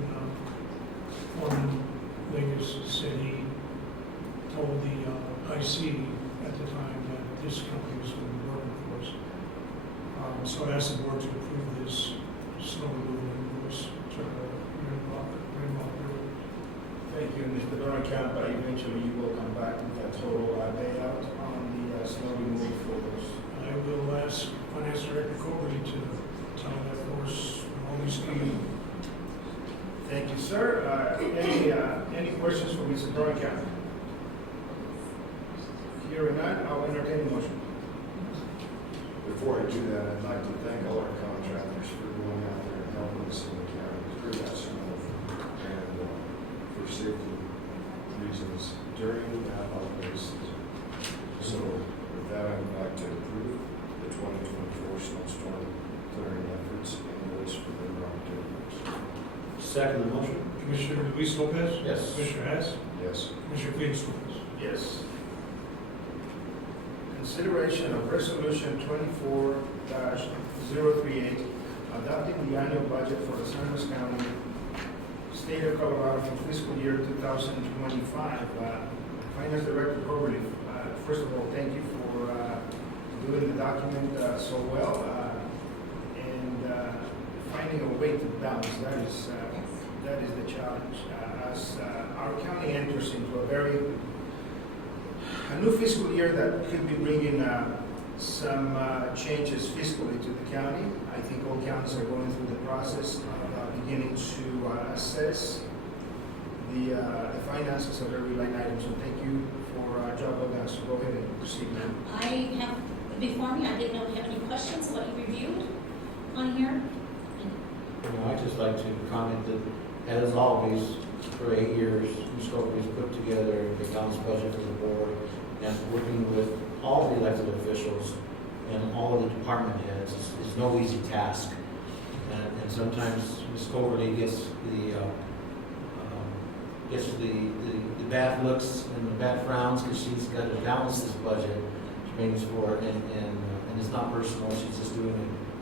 Foreman Dominguez said he told the IC at the time that this company was going to be working for us. So I asked the board to approve this snow removal invoice to Rimrock. Thank you, Mr. Dorncamp. Eventually, you will come back with a total payout on the snow removal for those. I will ask Finance Director Colby to tell that for us all these things. Thank you, sir. Any questions for Mr. Dorncamp? Hearing none, I'll entertain a motion. Before I do that, I'd like to thank all our contractors for going out there and helping us in the county through that snow and for safety reasons during that holiday season. So with that, I would like to approve the 2024 snowstorm clearing efforts invoice for the Rock Dirt Works. Second the motion? Commissioner Luis Lopez? Yes. Commissioner Hess? Yes. Commissioner Felix Lopez? Yes. consideration of resolution 24-038, adopting the annual budget for the San Luis County, State of Colorado for fiscal year 2025. Finance Director Coberly, first of all, thank you for doing the document so well and finding a way to balance. That is the challenge. As our county enters into a new fiscal year that could be bringing some changes fiscally to the county. I think all counties are going through the process of beginning to assess the finances of every line item. So thank you for job well done. So go ahead and proceed, ma'am. I have before me, I didn't know if you have any questions, what you reviewed on here. I'd just like to comment that, as always, for 8 years, Ms. Coberly's put together the balanced budget for the board, and working with all the elected officials and all of the department heads is no easy task. And sometimes Ms. Coberly gets the bad looks and the bad frowns because she's got to balance this budget to bring us forward, and it's not personal. She's just doing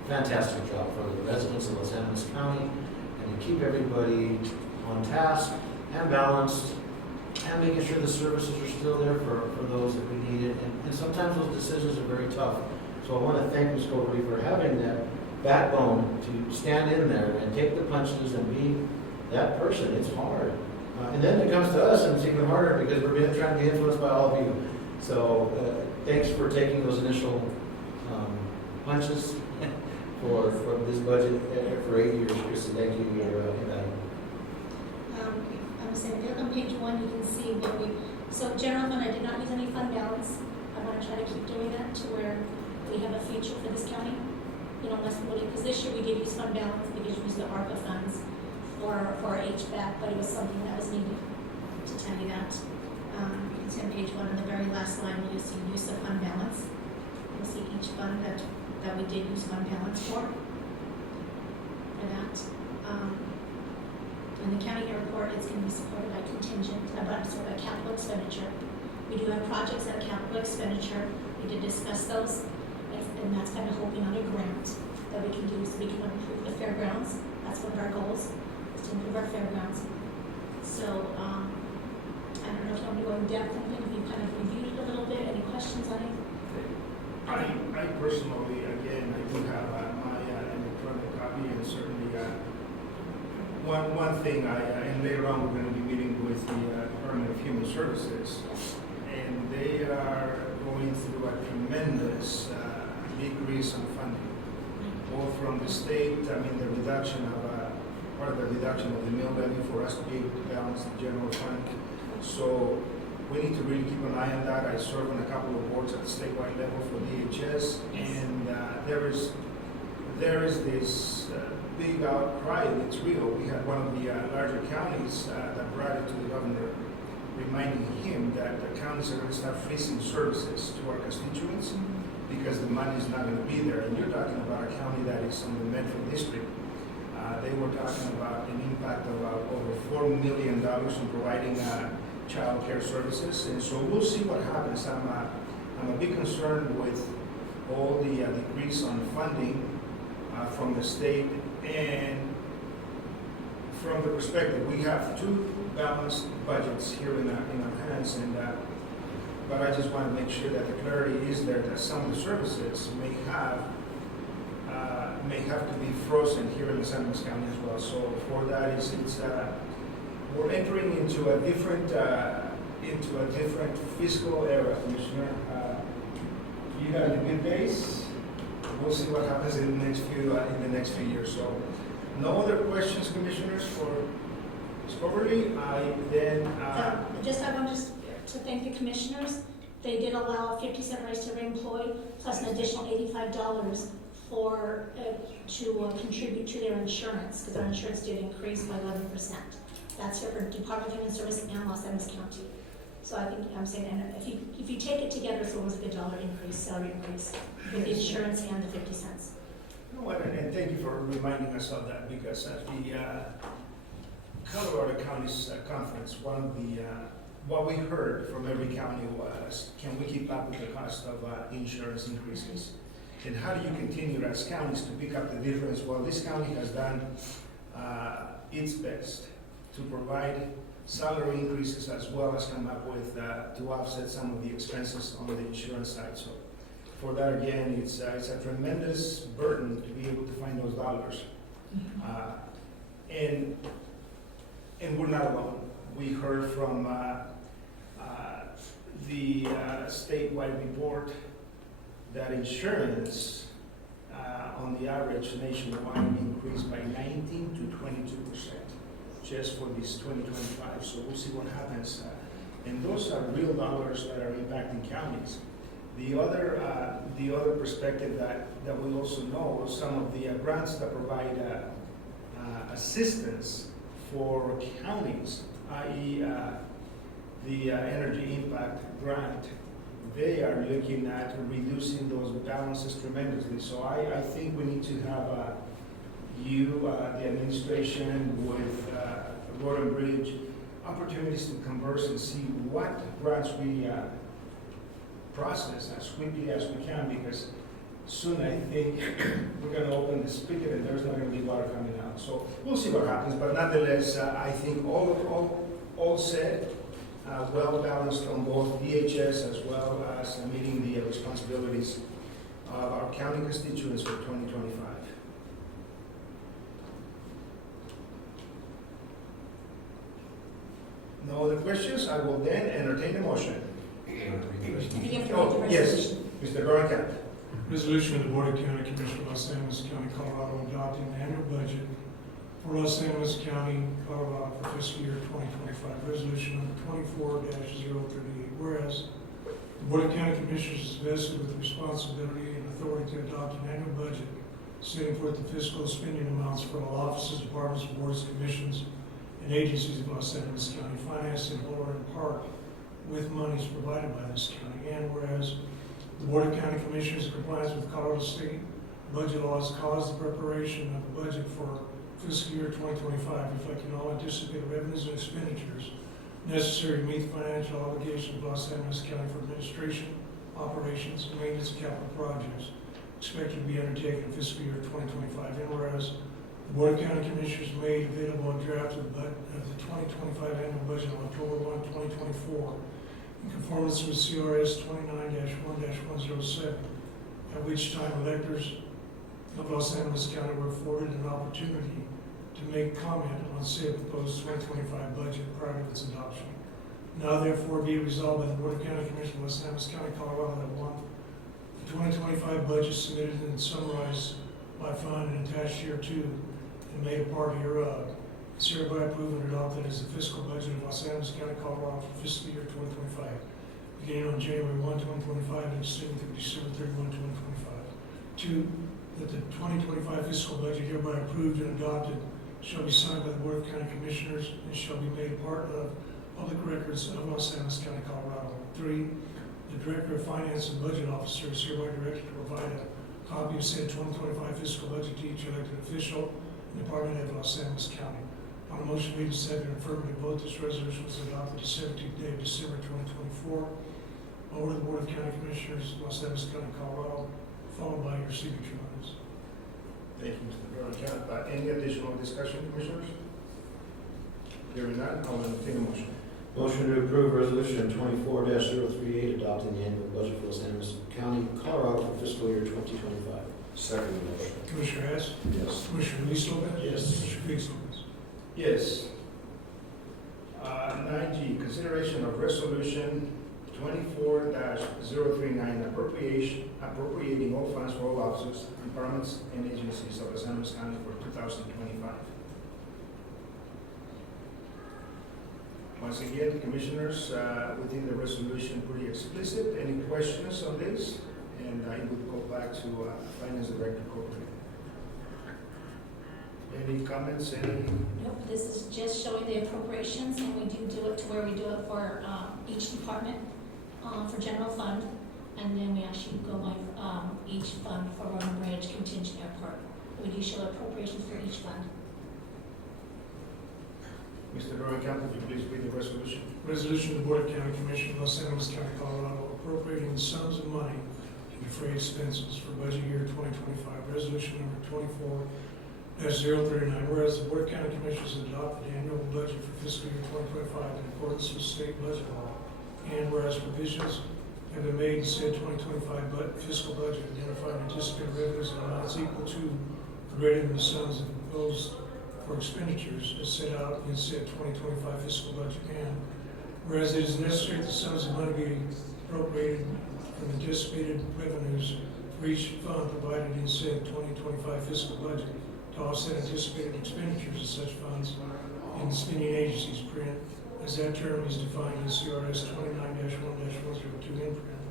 a fantastic job for the residents of Los Animas County and to keep everybody on task and balanced and making sure the services are still there for those that we need it. And sometimes those decisions are very tough. So I want to thank Ms. Coberly for having that backbone to stand in there and take the punches and be that person. It's hard. And then it comes to us and it's even harder because we're trying to be influenced by all of you. So thanks for taking those initial punches for this budget for 8 years, Chris. Thank you. I'm saying on page 1, you can see what so general fund, I did not use any fund balance. I want to try to keep doing that to where we have a future for this county. Less money, because this year we did use fund balance because we used the ARPA funds for HVAC, but it was something that was needed to tell you that. It's on page 1, on the very last line, you'll see use of fund balance. You'll see each fund that we did use fund balance for that. In the county airport, it's going to be supported by a capital expenditure. We do have projects that are capital expenditure. We did discuss those, and that's kind of hoping on a grant that we can do so we can improve the fairgrounds. That's one of our goals, is to improve our fairgrounds. So, I don't know if you want me to go in depth. I think we've kind of reviewed it a little bit. Any questions on it? I personally, again, I do have my electronic copy, and certainly one thing, and later on we're going to be meeting with the Department of Human Services, and they are going through a tremendous decrease in funding, both from the state, the reduction of, part of the reduction of the mill levy for us to be able to balance the general fund. So we need to really keep an eye on that. I serve on a couple of boards at the statewide level for DHS, and there is this big outcry, and it's real. We had one of the larger counties that brought it to the governor, reminding him that the counties are going to start freezing services to our constituents because the money is not going to be there. And you're talking about a county that is on the metro district. They were talking about an impact of over $4 million in providing child care services, and so we'll see what happens. I'm a bit concerned with all the decrease on funding from the state, and from the perspective, we have 2 balanced budgets here in our hands, and but I just want to make sure that the clarity is there that some of the services may have to be frozen here in the San Luis County as well. So for that, we're entering into a different fiscal era, Commissioner. You got the good days. We'll see what happens in the next few years. So, no other questions, Commissioners, for Ms. Coberly. I want to thank the commissioners. They did allow a 50-cent raise to every employee, plus an additional $85 to contribute to their insurance, because our insurance did increase by 11%. That's for Department of Human Services and Los Angeles County. So I think I'm saying, and if you take it together, it's almost like a $1 increase, salary increase, with the insurance and the 50 cents. You know what, and thank you for reminding us of that, because at the Colorado County's conference, one what we heard from every county was, can we keep up with the cost of insurance increases? And how do you continue as counties to pick up the difference? Well, this county has done its best to provide salary increases as well as come up with, to offset some of the expenses on the insurance side. So for that, again, it's a tremendous burden to be able to find those dollars. And we're not alone. We heard from the statewide report that insurance on the average nationwide increased by 19 to 22% just for this 2025. So we'll see what happens. And those are real dollars that are impacting counties. The other perspective that we also know, some of the grants that provide assistance for counties, i.e. The Energy Impact Grant, they are looking at reducing those balances tremendously. So I think we need to have the administration with Road and Bridge, opportunities to converse and see what grants we process as quickly as we can, because soon I think we're going to open the spigot and there's not going to be water coming out. So we'll see what happens, but nonetheless, I think all said, well balanced on both DHS as well as meeting the responsibilities of our county constituents for 2025. No other questions? I will then entertain a motion. I think you have to read the Oh, yes, resolution. Mr. Dorian. Resolution of the Board of County Commissioners of Los Angeles County, Colorado, adopting the annual budget for Los Angeles County, Colorado for fiscal year 2025. Resolution number 24-038. Whereas the Board of County Commissioners is vested with the responsibility and authority to adopt an annual budget setting forth the fiscal spending amounts for all offices, departments, boards, commissions, and agencies of Los Angeles County, financed in whole or in part with monies provided by this county. And whereas the Board of County Commissioners, in compliance with Colorado State budget laws, caused the preparation of the budget for fiscal year 2025, reflecting all anticipated revenues and expenditures necessary to meet the financial obligations of Los Angeles County for administration, operations, and maintenance of capital projects expected to be undertaken in fiscal year 2025. And whereas the Board of County Commissioners made available a draft of the 2025 annual budget on October 1, 2024, in conformance with CRS 29-1-107, at which time electors of Los Angeles County were afforded an opportunity to make comment on said proposed 2025 budget prior to its adoption. Now therefore be it resolved by the Board of County Commissioners of Los Angeles County, Colorado, that one, the 2025 budget submitted and summarized by fund and attached hereto and made a part hereof is hereby approved and adopted as the fiscal budget of Los Angeles County, Colorado for fiscal year 2025, beginning on January 1, 2025 and extending through December 31, 2025. Two, that the 2025 fiscal budget hereby approved and adopted shall be signed by the Board of County Commissioners and shall be made part of public records of Los Angeles County, Colorado. Three, the Director of Finance and Budget Officer is hereby directed to provide a copy of said 2025 fiscal budget to each elected official and department head of Los Angeles County. On a motion made and seconded, an affirmative vote, this resolution was adopted the 17th day of December 2024. Over the Board of County Commissioners, Los Angeles County, Colorado, followed by your signature on this. Thank you, Mr. Dorian. Any additional discussion, Commissioners? Hearing none, I'll entertain a motion. Motion to approve resolution 24-038, adopting the annual budget for Los Angeles County, Colorado for fiscal year 2025. Second motion. Commissioner Hess, Yes. Commissioner Luis Lopez. Yes. Commissioner Felix Lopez. Yes. 9G, consideration of resolution 24-039, appropriating all funds for all officers, departments, and agencies of Los Angeles County for 2025. Once again, Commissioners, within the resolution, pretty explicit. Any questions on this? And I would go back to Finance Director Copeland. Any comments? Any? Nope, this is just showing the appropriations, and we do it to where we do it for each department for general fund, and then we actually go by each fund for road and bridge, contingent airport. We do show appropriations for each fund. Mr. Dorian, would you please read the resolution? Resolution of the Board of County Commissioners of Los Animas County, Colorado, appropriating sums of money to defray expenses for budget year 2025. Resolution number 24-039, whereas the Board of County Commissioners adopted the annual budget for fiscal year 2025 in accordance with state budget law, and whereas provisions have been made in said 2025 fiscal budget identifying anticipated revenues and amounts equal to or greater than the sums imposed for expenditures as set out in said 2025 fiscal budget, and whereas it is necessary that the sums of money be appropriated from anticipated revenues for each fund provided in said 2025 fiscal budget to offset anticipated expenditures of such funds in the spending agencies print, as that term is defined in CRS 29-1-102 in print,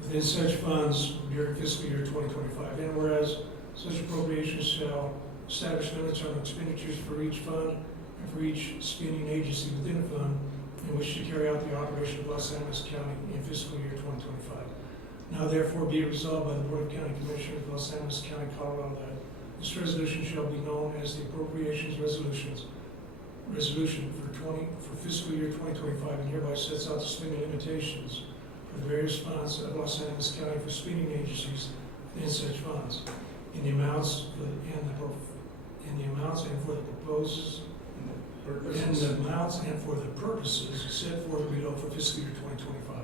within such funds during fiscal year 2025, and whereas such appropriations shall establish limits on expenditures for each fund and for each spending agency within a fund in which to carry out the operation of Los Animas County in fiscal year 2025. Now therefore be it resolved by the Board of County Commissioners of Los Animas County, Colorado, that this resolution shall be known as the Appropriations Resolution for fiscal year 2025, and hereby sets out the spending limitations for the various funds of Los Animas County for spending agencies within such funds, in the amounts and for the purposes set forth below for fiscal year 2025.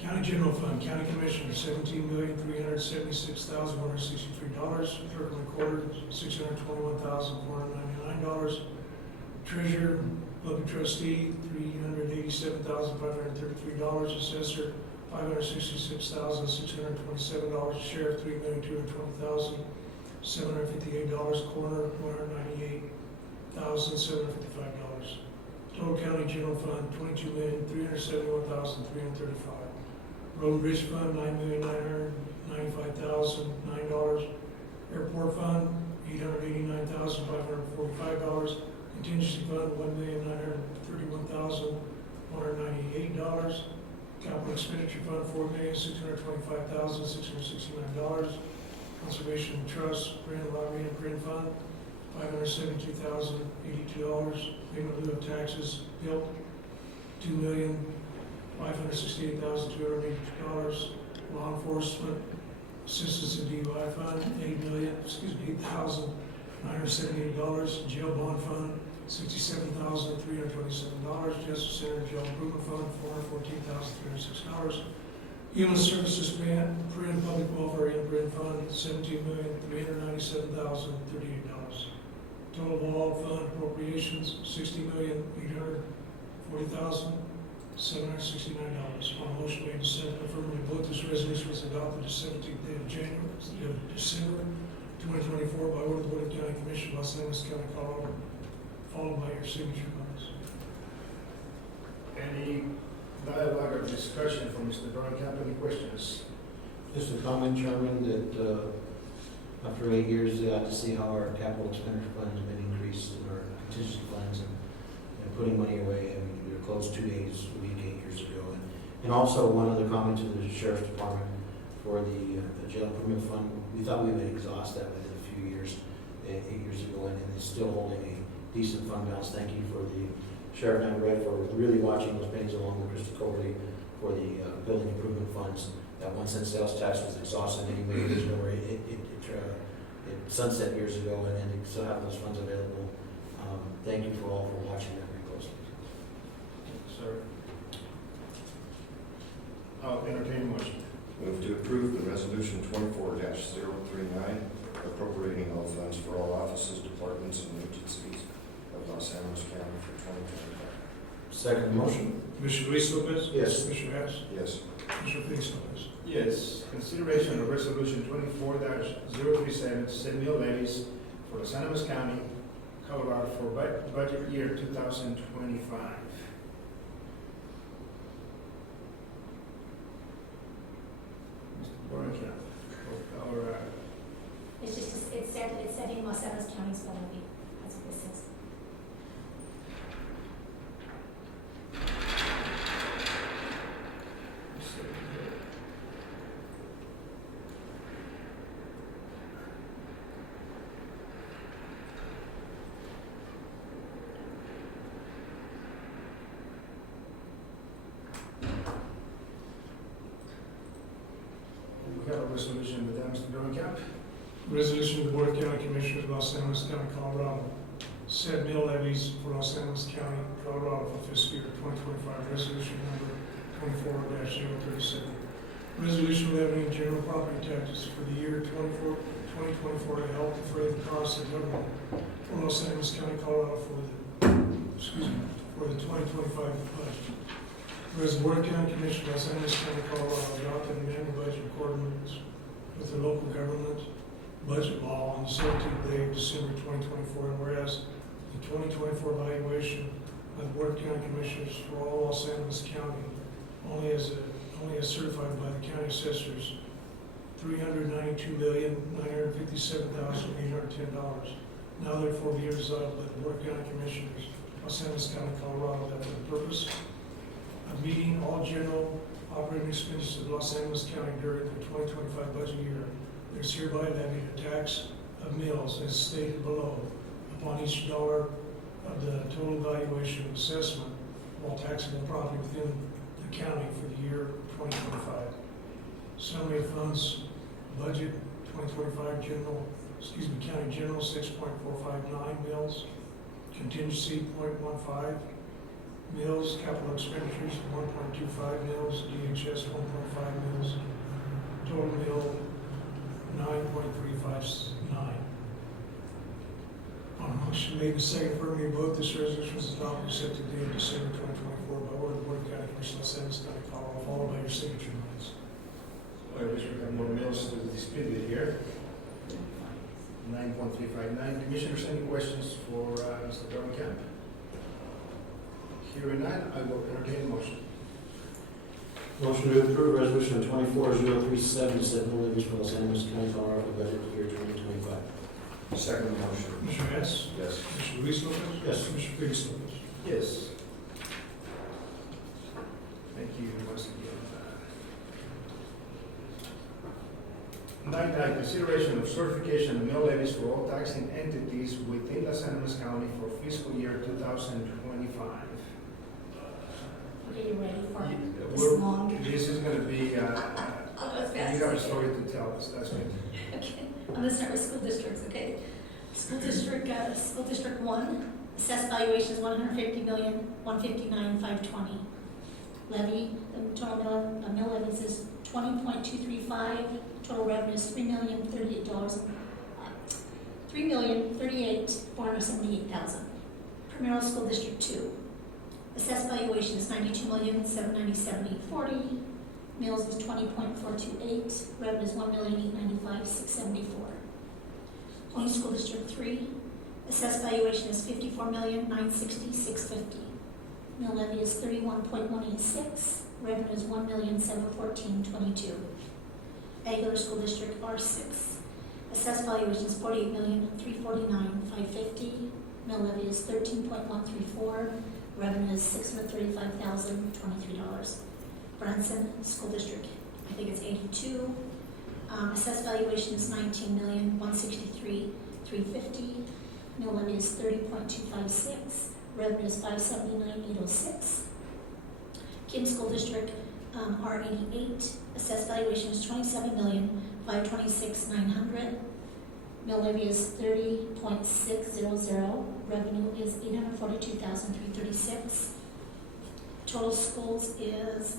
County General Fund, County Commissioner, $17,376,163. Clerk and Recorder, $621,499. Treasurer, Public Trustee, $387,533. Assessor, $566,627. Sheriff, $3,220,758. Coroner, $198,755. Total County General Fund, $22,371,335. Road and Bridge Fund, $9,995,009. Airport Fund, $889,545. Contingency Fund, $1,931,198. Capital Expenditure Fund, $4,625,669. Conservation Trust, Grand Lottery and Grand Fund, $572,082. Payment in lieu of taxes, bill, $2,568,282. Law Enforcement Assistance in DUI Fund, $8,978. Jail Bond Fund, $67,327. Justice Center Jail Improvement Fund, $414,306. Human Services Grant, Print Public Welfare and Print Fund, $17,397,038. Total Law Fund appropriations, $60,840,769. On motion made to send affirmative vote, this resolution was adopted the 17th day of December 2024 by order of the Board of County Commission, Los Animas County, Colorado, followed by your signature bonus. Any dialogue or discussion from Mr. Dorian? Any questions? Just a comment, Chairman, that after 8 years, they got to see how our capital expenditure fund has been increased and our contingency funds and putting money away. I mean, we were closed 2 days a week 8 years ago. And also one other comment to the Sheriff's Department for the jail improvement fund. We thought we would exhaust that within a few years, 8 years ago, and it's still holding a decent fund balance. Thank you for the Sheriff and Red for really watching those pennies along with Krista Cobley for the building improvement funds. That 1 cent sales tax was exhausted anyway. It sunset years ago, and they still have those funds available. Thank you for all for watching that very closely. Sir. I'll entertain a motion. Move to approve the resolution 24-039, appropriating all funds for all offices, departments, and agencies of Los Animas County for 2025. Second motion. Commissioner Luis Lopez? Yes. Commissioner Hess? Yes. Commissioner Felix Lopez? Yes. Consideration of resolution 24-037, set meal levies for Los Animas County, Colorado for budget year 2025. Mr. Dorian, It's just, it's setting Los Angeles County's levy. That's what this is. resolution with that, Mr. Dorncamp. Resolution of the Board of County Commissioners of Los Angeles County, Colorado. Set mill levies for Los Angeles County, Colorado for fiscal year 2025. Resolution number 24-037. Resolution levying general property taxes for the year 2024 to help defray the costs of government for Los Angeles County, Colorado for the 2025 budget. Whereas the Board of County Commissioners of Los Angeles County, Colorado adopted an annual budget in accordance with the local government budget law on the 17th day of December 2024, and whereas the 2024 valuation of the Board of County Commissioners for all Los Angeles County only as certified by the county assessors, $392,957,810. Now therefore be resolved by the Board of County Commissioners, Los Angeles County, Colorado, that for the purpose of meeting all general operating expenses of Los Angeles County during the 2025 budget year, there is hereby levied a tax of mills as stated below upon each dollar of the total valuation of assessment of all taxable property within the county for the year 2025. Summary of funds budget 2025 county general 6.459 mills, contingency 0.15 mills, capital expenditures 1.25 mills, DHS 1.5 mills, total mill 9.359. On a motion made and seconded, affirmative vote, this resolution was adopted and set today of December 2024 by order of the Board of County Commissioners of Los Angeles County, Colorado, followed by your signature lines. I wish we had more mills to dispute here. 9.359. Commissioners, any questions for Mr. Dorncamp? Hearing none, I will entertain a motion. Motion to approve resolution 24037 to set mill levies for Los Angeles County, Colorado for budget year 2025. Second motion. Commissioner Hess? Yes. Commissioner Luis Lopez? Yes. Commissioner Felix Lopez? Yes. Thank you once again. 9.9, consideration of certification of mill levies for all taxing entities within Los Angeles County for fiscal year 2025. Okay, you ready for this We're- long? This is going to be, you I'll go as fast have as a I story to tell us, that's good. Okay, I'm gonna start with school districts, okay? School District 1, assessed valuation is $150,159,520. Levy, the total mill levies is 20.235, total revenue is $3,038,478,000. Primero School District 2, assessed valuation is $92,797,840. Mills was 20.428, revenue is $1,895,674. Plain School District 3, assessed valuation is $54,960,650. Mill levy is 31.186, revenue is $1,714,22. Aguilar School District R6, assessed valuation is $48,349,550. Mill levy is 13.134, revenue is $635,023. Branson School District, I think it's 82. Assessed valuation is $19,163,350. Mill levy is 30.256. Revenue is $579,806. Kim School District R88. Assessed valuation is $27,526,900. Mill levy is 30.600. Revenue is $842,336. Total schools is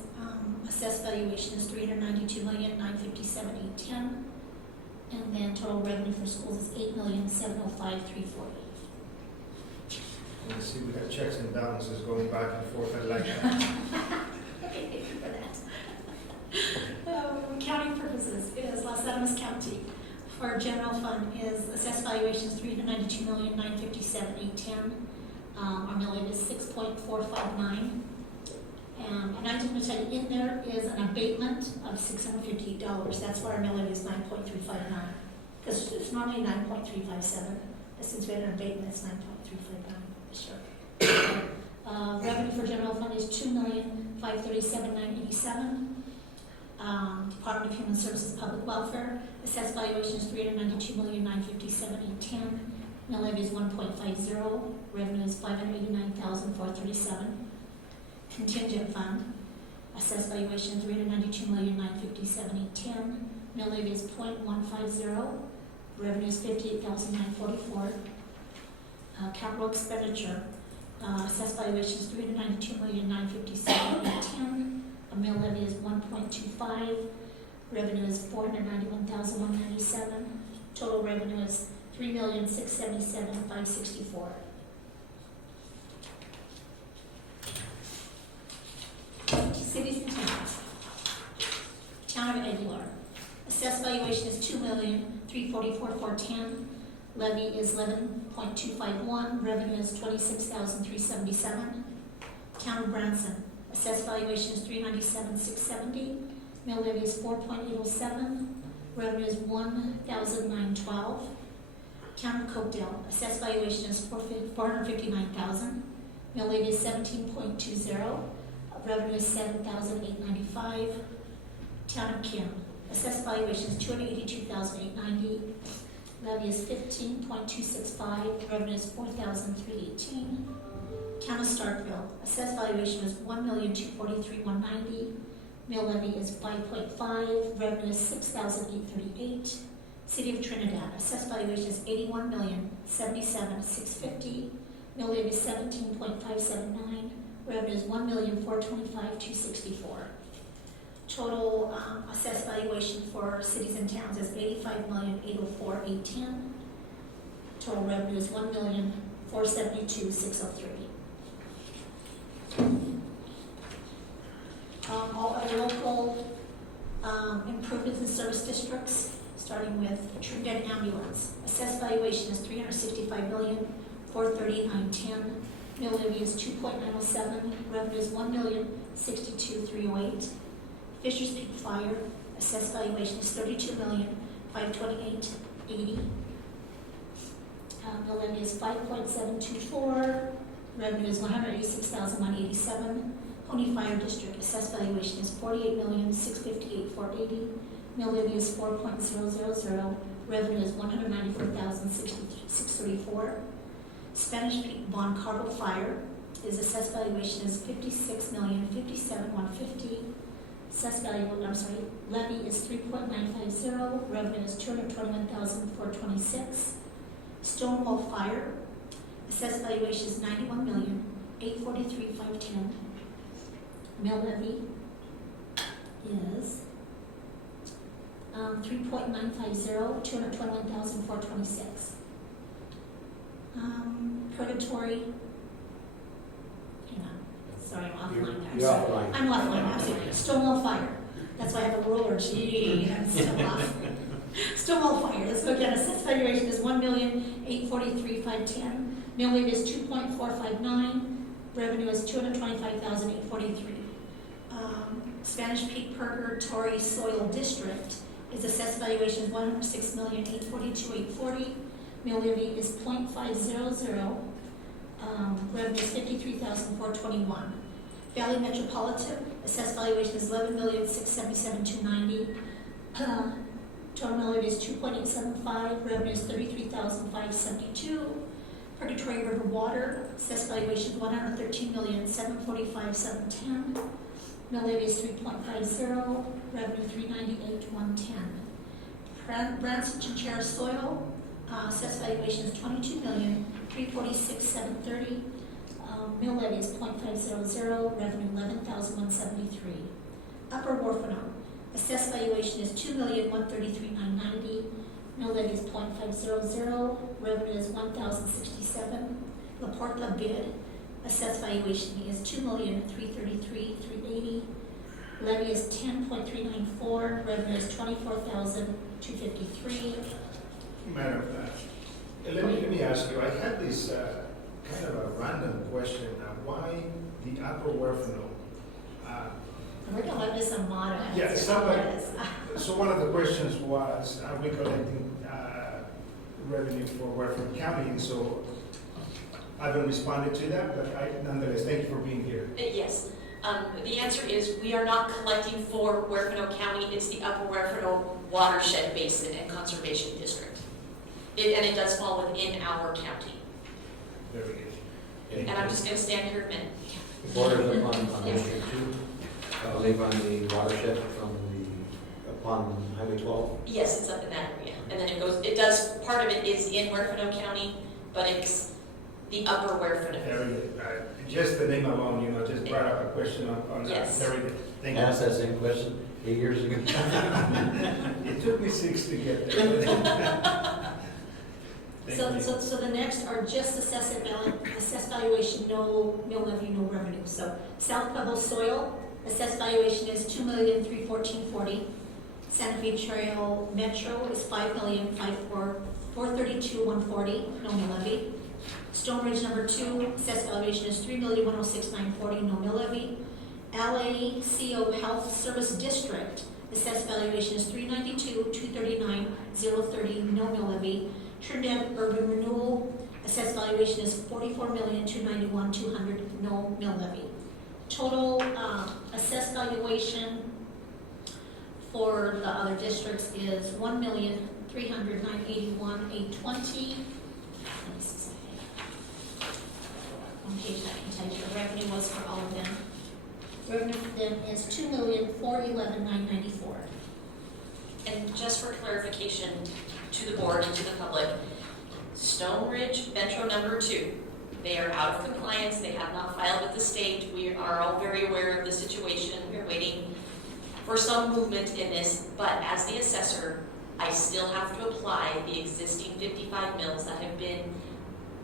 assessed valuation is $392,957,810, and then total revenue for schools is $8,705,340. Let's see, we have checks and balances going back and forth, I like that. Okay, thank you for that. County purposes is Los Animas County. For general fund is assessed valuation is $392,957,810. Our mill rate is 6.459. And I just want to tell you, in there is an abatement of $658. That's why our mill levy is 9.359. Because it's normally 9.357. But since we had an abatement, it's 9.359. Sure. Revenue for general fund is $2,537,987. Department of Human Services Public Welfare, assessed valuation is $392,957,810. Mill levy is 1.50. Revenue is $589,437. Contingent fund, assessed valuation $392,957,810. Mill levy is .150. Revenue is $58,944. Capital expenditure, assessed valuation is $392,957,810. A mill levy is 1.25. Revenue is $491,197. Total revenue is $3,677,564. Cities and towns. Town of Aguilar. Assessed valuation is $2,344,410. Levy is 11.251. Revenue is $26,377. Town of Branson. Assessed valuation is $397,670. Mill levy is 4.807. Revenue is $1,912. Town of Cokedale. Assessed valuation is $459,000. Mill levy is 17.20. Revenue is $7,895. Town of Kim. Assessed valuation is $282,890. Levy is 15.265. Revenue is $4,318. Town of Starkville. Assessed valuation is $1,243,190. Mill levy is 5.5. Revenue is $6,838. City of Trinidad. Assessed valuation is $81,077,650. Mill levy is 17.579. Revenue is $1,425,264. Total assessed valuation for cities and towns is $85,804,810. Total revenue is $1,472,603. All other local improvements in service districts, starting with Trinidad Ambulance. Assessed valuation is $365,439,10. Mill levy is 2.907. Revenue is $1,062,308. Fisher's Peak Fire. Assessed valuation is $32,528,80. Mill levy is 5.724. Revenue is $186,187. Pony Fire District. Assessed valuation is $48,658,480. Mill levy is 4.000. Revenue is $194,634. Spanish Peak Bon Cargo Fire. His assessed valuation is $56,057,150. Assessed value, levy is 3.950. Revenue is $221,426. Stonewall Fire. Assessed valuation is $91,843,510. Mill levy is 3.950, $221,426. Purgatory. Hang on. Sorry, I'm offline. You're offline. I'm offline. I'm sorry. Stonewall Fire. That's why I have a ruler. Gee, I'm still off. Stonewall Fire. Let's go again. Assessed valuation is $1,843,510. Mill levy is 2.459. Revenue is $225,843. Spanish Peak Purgatory Soil District is assessed valuation is $106,842,840. Mill levy is 0.500. Revenue is $53,421. Valley Metropolitan assessed valuation is $11,677,290. Total mill levy is 2.875. Revenue is $33,572. Purgatory River Water assessed valuation is $113,745,710. Mill levy is 3.50. Revenue $398,110. Branson Chinchera Soil assessed valuation is $22,346,730. Mill levy is 0.500. Revenue $11,173. Upper Warfano assessed valuation is $2,133,990. Mill levy is 0.500. Revenue is $1,067. La Porta bid assessed valuation is $2,333,380. Levy is 10.394. Revenue is $24,253. Madam, let me ask you, I had this kind of a random question. Why the Upper Huerfano? We're going to let this a motto. Yeah, so one of the questions was, are we collecting revenue for Huerfano County? So I haven't responded to that, but nonetheless, thank you for being here. Yes. The answer is we are not collecting for Huerfano County. It's the Upper Huerfano Watershed Basin and Conservation District. And it does fall within our county. Very good. And I'm just going to stand here a minute. Borders upon District 2. Live on the watershed from the, upon Highway 12. Yes, it's up in that area. And then it does, part of it is in Huerfano County, but it's the upper Huerfano. Very, just the name alone, you know, just brought up a question on that. Yes. Very good. Thank I you. asked that same question 8 years ago. It took me 6 to get there. Thank you. So the next are just assessed valuation, no mill levy, no revenue. So South Pueblo soil, assessed valuation is $2,314,40. Santa Fe Trail Metro is $5,432,140, no mill levy. Stone Ridge number 2, assessed valuation is $3,106,940, no mill levy. LACC Health Service District, assessed valuation is $392,239,030, no mill levy. Trinidad Urban Renewal, assessed valuation is $44,291,200, no mill levy. Total assessed valuation for the other districts is $1,300,981,820. On page I can tell you the revenue was for all of them. Revenue for them is $2,411,994. And just for clarification to the board and to the public, Stone Ridge Metro number 2, they are out of compliance. They have not filed with the state. We are all very aware of the situation. We're waiting for some movement in this, but as the assessor, I still have to apply the existing 55 mills that have been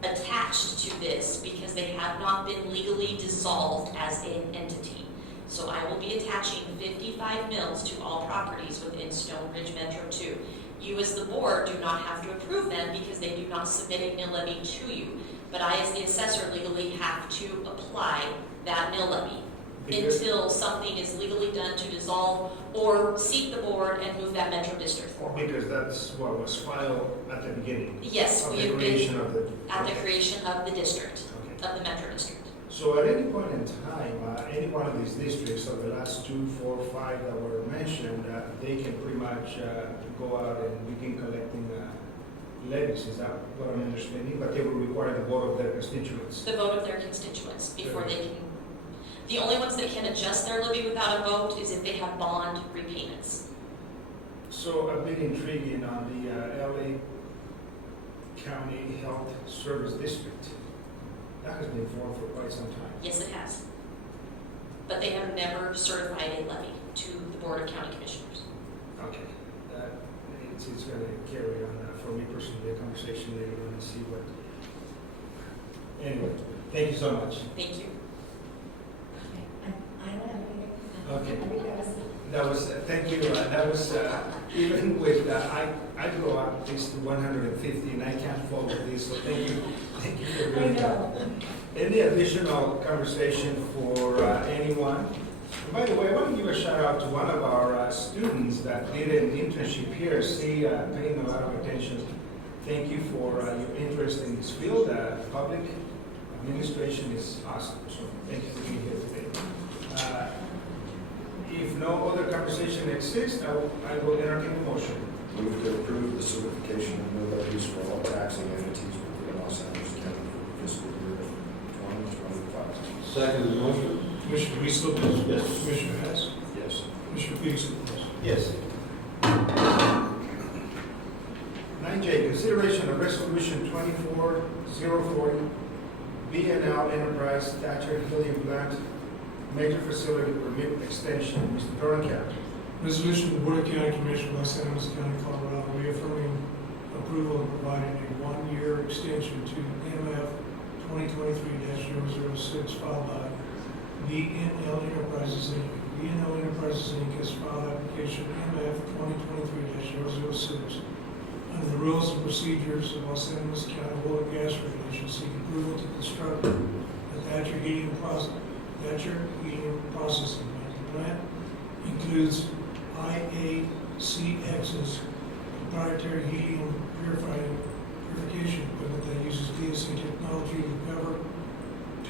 attached to this because they have not been legally dissolved as an entity. So I will be attaching 55 mills to all properties within Stone Ridge Metro 2. You as the board do not have to approve them because they do not submit a mill levy to you. But I as the assessor legally have to apply that mill levy until something is legally done to dissolve or seek the board and move that metro district forward. Because that's what was filed at the beginning. Yes, Of we the have creation been of the. at the creation of the district, Okay. of the metro district. So at any point in time, any one of these districts, of the last 2, 4, 5 that were mentioned, they can pretty much go out and begin collecting levies. Is that what I'm understanding? But they will require the vote of their constituents. The vote of their constituents before they can. The only ones that can adjust their levy without a vote is if they have bond repayments. So a bit intriguing on the LA County Health Service District. That has been formed for quite some time. Yes, it has. But they have never certified a levy to the Board of County Commissioners. Okay. It's going to carry on for me personally, a conversation later on and see what. Anyway, thank you so much. Thank you. I don't have anything. Okay. I think That was, thank you, that was, even with, I go up at least to 150 and I can't follow this, so thank you for doing that. Any additional conversation for anyone? And by the way, I want to give a shout out to one of our students that did an internship here, paying a lot of attention. Thank you for your interest in this field. Public administration is awesome, so thank you for being here today. If no other conversation exists, I will entertain a motion. Move to approve the certification of mill levies for all taxing entities within Los Angeles County for fiscal year 2025. Second motion. Commissioner Reese Lopez. Yes. Commissioner Hess. Yes. Commissioner Peterson. Yes. 9J, consideration of resolution 24040, B&L Enterprise Thatcher Helium Plant, major facility permit extension. Mr. Dorncap. Resolution of the Board of County Commissioners of Los Angeles County, Colorado, reaffirming approval and providing a 1-year extension to MF 2023-006 filed by B&L Enterprises Inc. B&L Enterprises Inc. has filed application MF 2023-006 under the rules and procedures of Los Angeles County Oil and Gas Regulation, seeking approval to construct the Thatcher Heating Processing Plant. Includes IACX's proprietary helium purification equipment that uses DSC technology to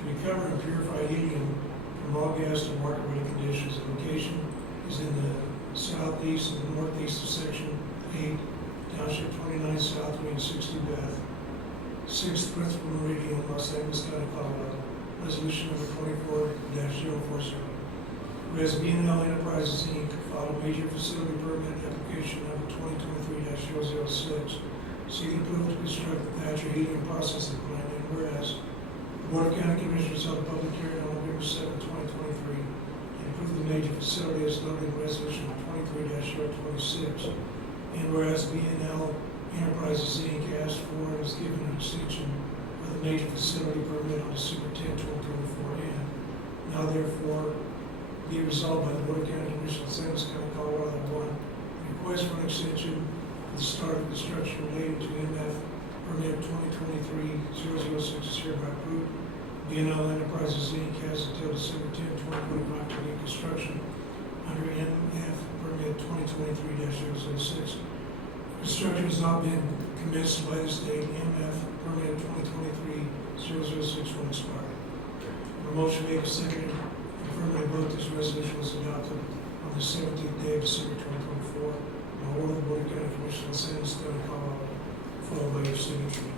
recover and purify helium from raw gas to market-ready conditions. The location is in the southeast and the northeast of Section 8, Township 29 South, Range 60 Beth, 6th Principal Meridian, Los Angeles County, Colorado. Resolution number 24-040. Whereas B&L Enterprises Inc. filed a major facility permit application number 2023-006, seeking approval to construct the Thatcher Heating and Processing Plant, and whereas the Board of County Commissioners held a public hearing on November 7, 2023, and approved the major facility as noted in Resolution 23-026, and whereas B&L Enterprises Inc. asked for and was given an extension of the major facility permit on December 10, 2024, and now therefore be resolved by the Board of County Commissioners of Animas County, Colorado, one, request for an extension of the start of construction related to MF permit 2023-006 is hereby approved. B&L Enterprises Inc. has until December 10, 2025 to begin construction under MF permit 2023-006. Construction has not been commenced by this date. MF permit 2023-006 will expire. A motion made and seconded. Affirmative vote, this resolution was adopted on the 17th day of December 2024. Now order the Board of County Commissioners of Animas County, Colorado, followed by your signature.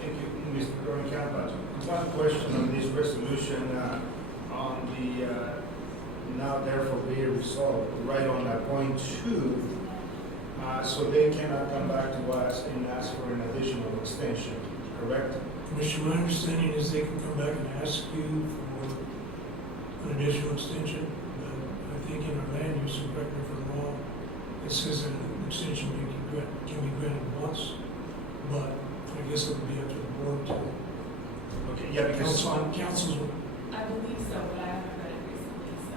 Thank you, Mr. Dorian. One question on this resolution, on the, now therefore be resolved, right on point 2, so they cannot come back to us and ask for an additional extension, correct? Commissioner, my understanding is they can come back and ask you for an additional extension, but I think in our land use, and correct me if I'm wrong, it says that an extension can be granted once, but I guess it would be up to the board to. Okay, yeah, because Council's. I believe so, but I haven't read it recently, so.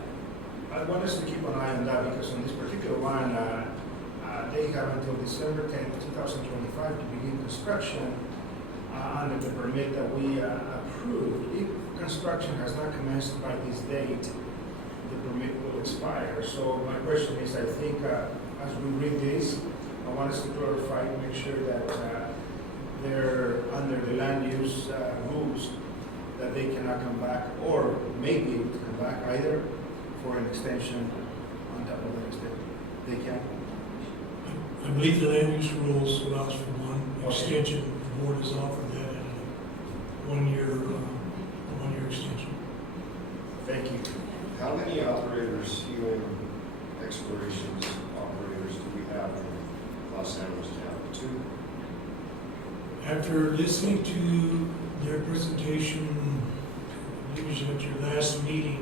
I want us to keep an eye on that, because on this particular one, they have until December 10th, 2025 to begin construction under the permit that we approved. If construction has not commenced by this date, the permit will expire. So my question is, I think as we read this, I want us to clarify, make sure that they're under the land use rules, that they cannot come back, or may be able to come back either for an extension on top of the extension. They can. I believe the land use rules allows for one extension. The board has offered that at a 1 year extension. Thank you. How many operators, helium explorations operators do we have in Los Angeles now? 2? After listening to their presentation, it was at your last meeting,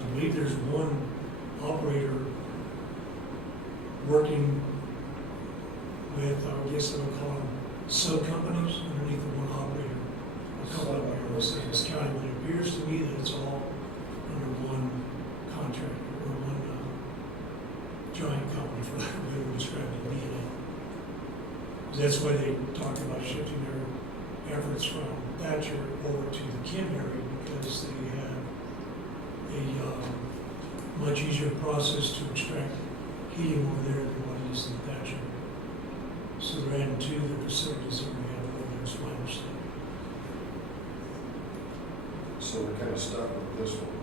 I believe there's one operator working with, I guess I would call them sub-companies underneath the one operator. A couple of them are in Los County, but it appears to me that it's all under one contractor or one giant company, for lack of a better word, describe it, B&L. That's why they talked about shifting their efforts from Thatcher over to the Kim area, because they have a much easier process to extract heating over there than what it is in Thatcher. So they're adding to the facilities that we have over there, is my understanding. So we're kind of stuck with this one.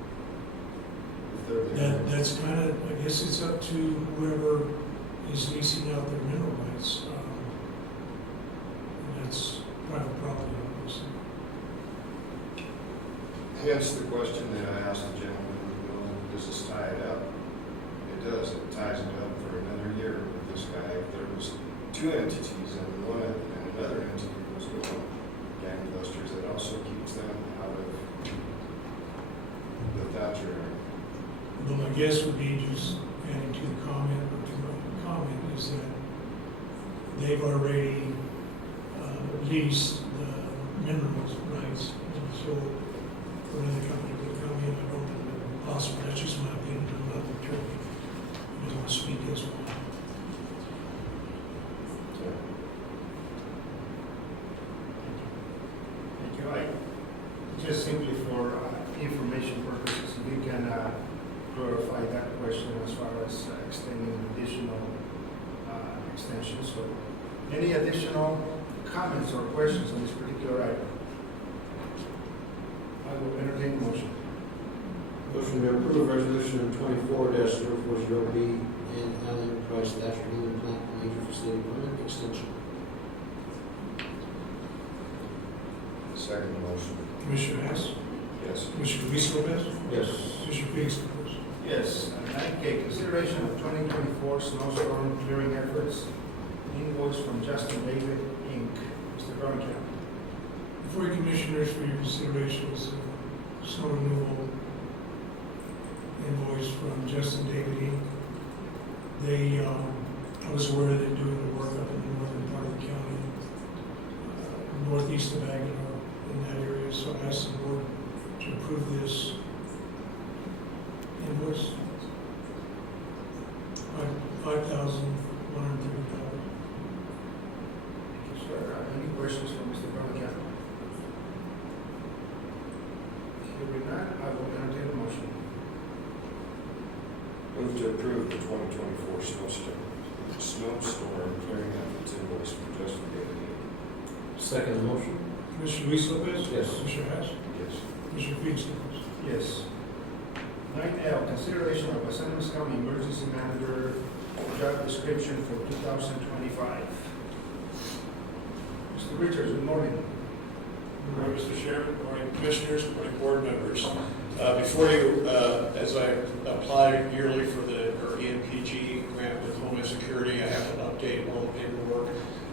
If they're there. That's kind of, I guess it's up to whoever is leasing out their mineral rights. And that's private property, obviously. Hence the question that I asked the gentleman in the building, does this tie it up? It does. It ties it up for another year with this guy. If there was 2 entities and one and another entity was going gangbusters, that also keeps them out of the Thatcher area. But my guess would be, just adding to the comment, or to my comment, is that they've already leased the mineral rights. And so for another company to come in, I don't think that would be possible. That's just my opinion. I'm not the attorney. I don't want to speak as one. Thank you. Just simply for information purposes, we can clarify that question as far as extending additional extensions. So any additional comments or questions on this particular item? I will entertain a motion. Motion to approve resolution 24-040B and Allen Enterprise Thatcher Heating Plant Major Facility Permit Extension. Second motion. Commissioner Hess? Yes. Commissioner Luis Lopez? Yes. Commissioner Felix Cruz? Yes, 9K, consideration of 2024 snowstorm clearing efforts, invoice from Justin David, Inc. Mr. Barnett. Before you commissioners, for your consideration is snow removal invoice from Justin David Inc. They, I was aware they're doing the work up in the northern part of the county, northeast of Aguilar, in that area, so I asked the board to approve this invoice. $5,130. Sir, any questions for Mr. Barnett? Hearing none, I will entertain a motion. Move to approve the 2024 snowstorm clearing efforts invoice from Justin David. Second motion? Commissioner Luis Lopez? Yes. Commissioner Hess? Yes. Commissioner Feinstein? Yes. 9L, consideration of a San Luis County Emergency Manager job description for 2025. Mr. Richards, good morning. Good morning, Mr. Chairman, good morning, commissioners, good morning, board members. Before you, as I apply yearly for the EMPG grant with Homeland Security, I have to update all the paperwork,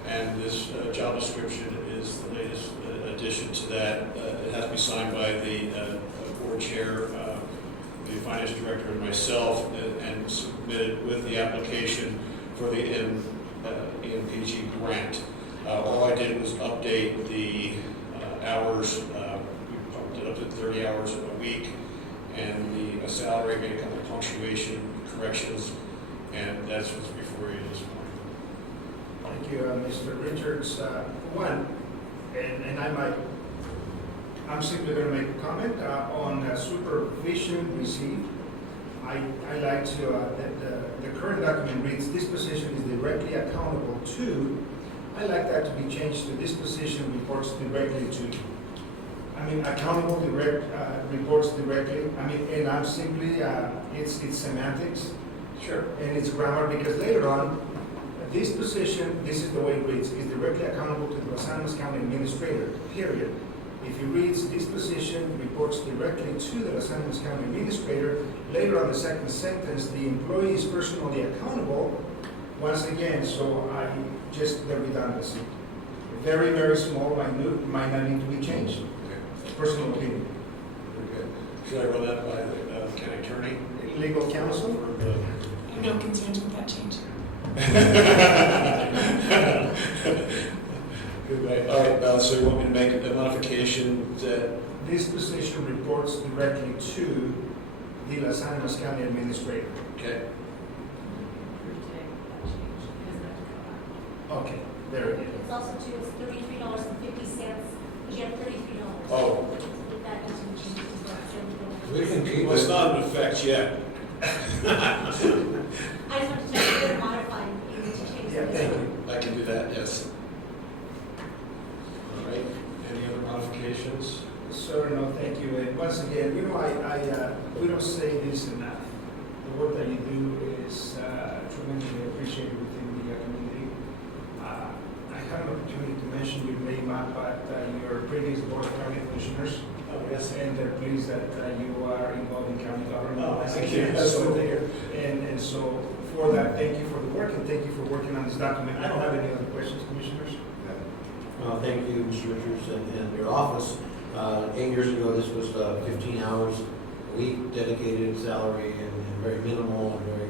and this job description is the latest addition to that. It has to be signed by the board chair, the finance director, and myself, and submitted with the application for the EMPG grant. All I did was update the hours. We pumped it up to 30 hours a week, and the salary, made a couple of punctuation corrections, and that's what's before you this morning. Thank you, Mr. Richards. One, and I'm simply going to make a comment on supervision received. I like to, the current document reads, this position is directly accountable to. I like that to be changed to this position reports directly to. I mean, accountable reports directly. I mean, and I'm simply, it's semantics. Sure. And it's grammar, because later on, this position, this is the way it reads, is directly accountable to the San Luis County Administrator, period. If you read this position reports directly to the San Luis County Administrator, later on the second sentence, the employee is personally accountable, once again, so just the redundancy. Very, very small, minute, might not need to be changed. Okay. Personal opinion. Very good. Should I run that by the county attorney? Legal counsel? I have no concerns with that change. Good way. All right, so you want me to make a modification that, This position reports directly to the Los Animas County Administrator. okay, Okay, there it is. It's also too, it's $33.50, because you have $33. Oh. If that doesn't change, it's not $70. We can keep well, it's it. not in effect yet. I just want to check if they're modifying, you need to change. Yeah, this. thank you. I can do that, yes. All right, any other modifications? Sir, no, thank you. And once again, you know, we don't say this enough. The work that you do is tremendously appreciated within the community. I have an opportunity to mention your name up at your previous board of county commissioners. Oh, yes. And they're pleased that you are involved in county government. Oh, thank you. And That's so, good to hear. and so for that, thank you for the work and thank you for working on this document. I don't have any other questions, commissioners. Thank you, Mr. Richards, and your office. 8 years ago, this was 15 hours a week, dedicated salary, and very minimal, and very,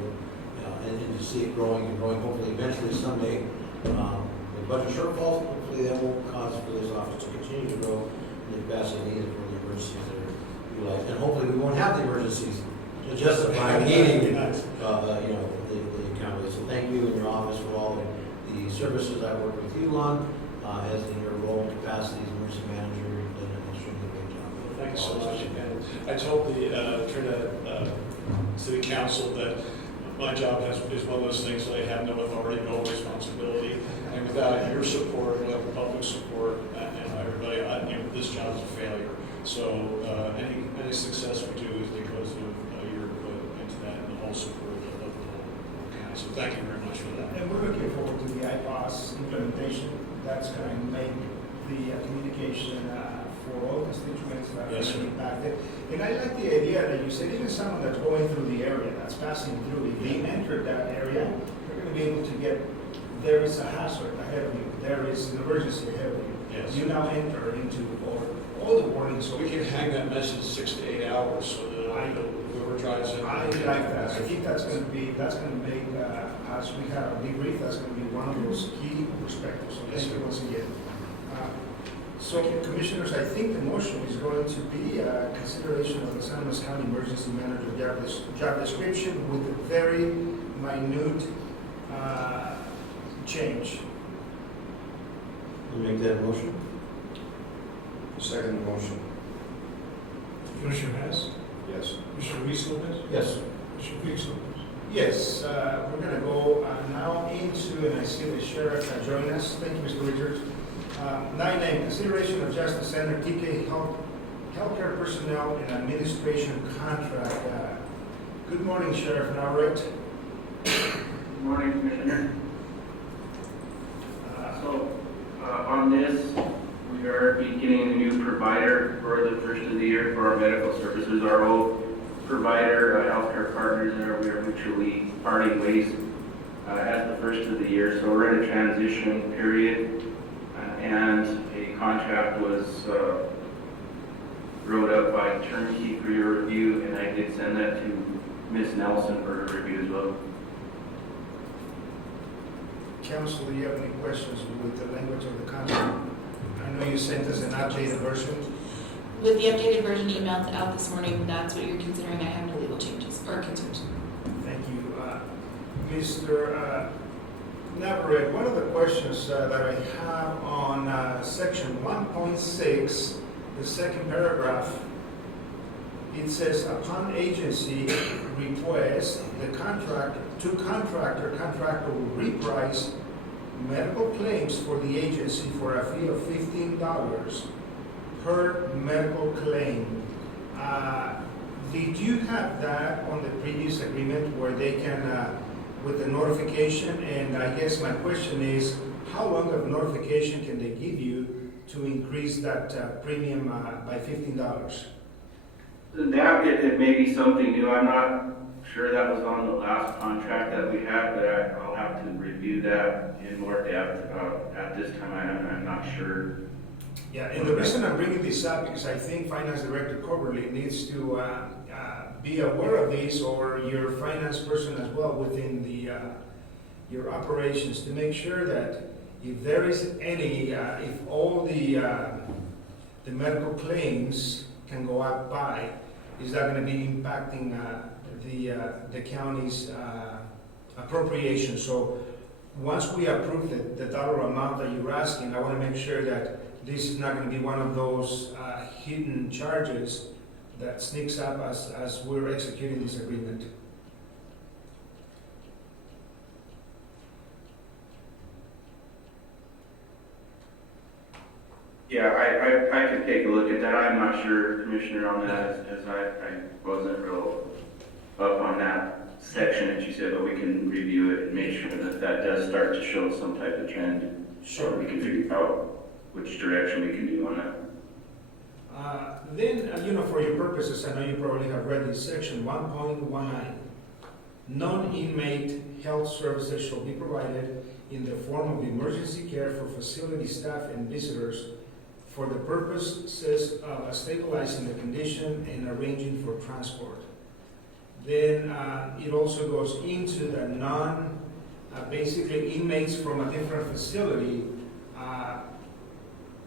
and to see it growing and growing, hopefully eventually someday, with budget shortfalls, hopefully that won't cause for this office to continue to grow in the capacity needed for the emergencies that are utilized. And hopefully we won't have the emergencies to justify needing, the county. So thank you and your office for all the services I work with you on, as in your role and capacity as emergency manager. You've done an extremely great job. Thank you so much. And I told the Trinidad City Council that my job is one of those things that I have no authority, no responsibility, and without your support, without the public support, and everybody, this job is a failure. So any success we do is because of your input into that and the whole support of the whole county. So thank you very much for that. And we're looking forward to the IPOS implementation. That's going to make the communication for all constituents that Yes, are sir. impacted. And I like the idea that you said, even someone that's going through the area, that's passing through, if they enter that area, they're going to be able to get, there is a hazard ahead of you, there is an emergency ahead of you. Yes. You now enter into all the warnings. So we can hang that message 6 to 8 hours so that whoever drives in. I like that. I think that's going to make, as we have a debrief, that's going to be one of those key perspectives. So thank you once again. So Commissioners, I think the motion is going to be consideration of the San Luis County Emergency Manager job description with a very minute change. You make that motion? Second motion. Commissioner Hess, Yes. Commissioner Luis Lopez, Yes. Commissioner Felix Lopez. Yes, we're going to go now into, and I see the Sheriff join us. Thank you, Mr. Richards. 9A, consideration of Justice Center TK Healthcare Personnel and Administration Contract. Good morning, Sheriff Navarrete. Good morning, Commissioner. On this, we are beginning a new provider for the first of the year for our medical services. Our old provider, Healthcare Partners, we are mutually parting ways at the first of the year. So we're in a transition period, and a contract was wrote up by Turnkey for your review, and I did send that to Ms. Nelson for her review as well. Council, do you have any questions with the language of the contract? I know you sent us an updated version. With the updated version emailed out this morning, that's what you're considering. I have no legal changes or concerns. Thank you. Mr. Navarrete, one of the questions that I have on section 1.6, the second paragraph, it says, upon agency request, the contractor will reprice medical claims for the agency for a fee of $15 per medical claim. Did you have that on the previous agreement where they can, with the notification? And I guess my question is, how long of notification can they give you to increase that premium by $15? That, it may be something new. I'm not sure that was on the last contract that we had, but I'll have to review that in more depth. At this time, I'm not sure. Yeah, and the reason I'm bringing this up is I think Finance Director Coberly needs to be aware of this, or your finance person as well within the your operations, to make sure that if there is any, if all the medical claims can go up by, is that going to be impacting the county's appropriation? So once we approve the dollar amount that you're asking, I want to make sure that this is not going to be one of those hidden charges that sneaks up as we're executing this agreement. Yeah, I could take a look at that. I'm not sure, Commissioner, on that, as I wasn't real up on that section that you said, but we can review it and make sure that that does start to show some type of trend. Sure. We can figure out which direction we can do on that. Then, for your purposes, I know you probably have read this section 1.19. Non-inmate health services shall be provided in the form of emergency care for facility staff and visitors for the purposes of stabilizing the condition and arranging for transport. Then it also goes into the basically inmates from a different facility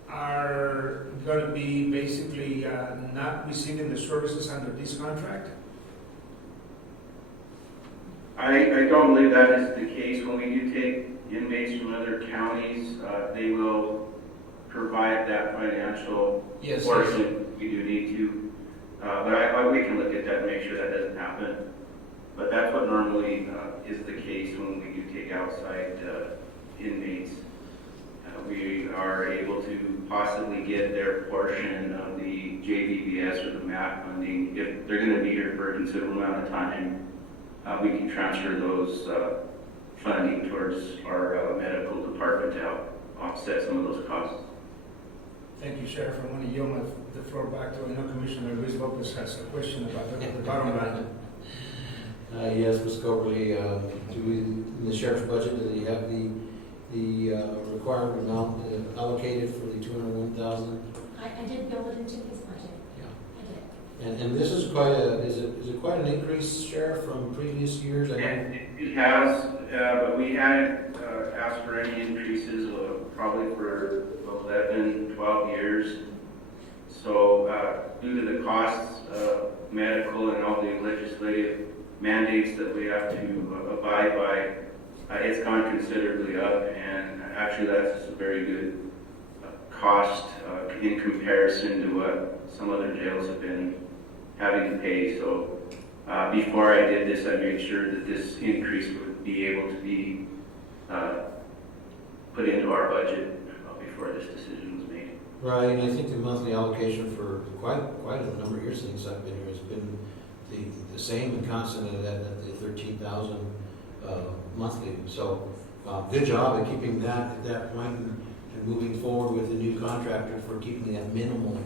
are going to be basically not receiving the services under this contract? I don't believe that is the case. When we do take inmates from other counties, they will provide that financial portion. We do need to. But we can look at that and make sure that doesn't happen. But that's what normally is the case when we do take outside inmates. We are able to possibly get their portion of the JVBS or the MAP funding. If they're going to be here for a considerable amount of time, we can transfer those funding towards our medical department to help offset some of those costs. Thank you, Sheriff. I want to yield the floor back to, I know Commissioner Luis Lopez has a question about the bottom line. Yes, Ms. Coberly, do we, in the sheriff's budget, do you have the required amount allocated for the 201,000? I did build it into his budget. Yeah. I did. And this is quite a, is it quite an increase, Sheriff, from previous years? I know. It has, but we hadn't asked for any increases probably for 11, 12 years. So due to the costs of medical and all the legislative mandates that we have to abide by, it's gone considerably up, and actually that's a very good cost in comparison to what some other jails have been having to pay. So before I did this, I made sure that this increase would be able to be put into our budget before this decision was made. Right, and I think the monthly allocation for quite a number of years since I've been here has been the same and constant at the 13,000 monthly. So good job at keeping that at that point and moving forward with the new contractor for keeping that minimal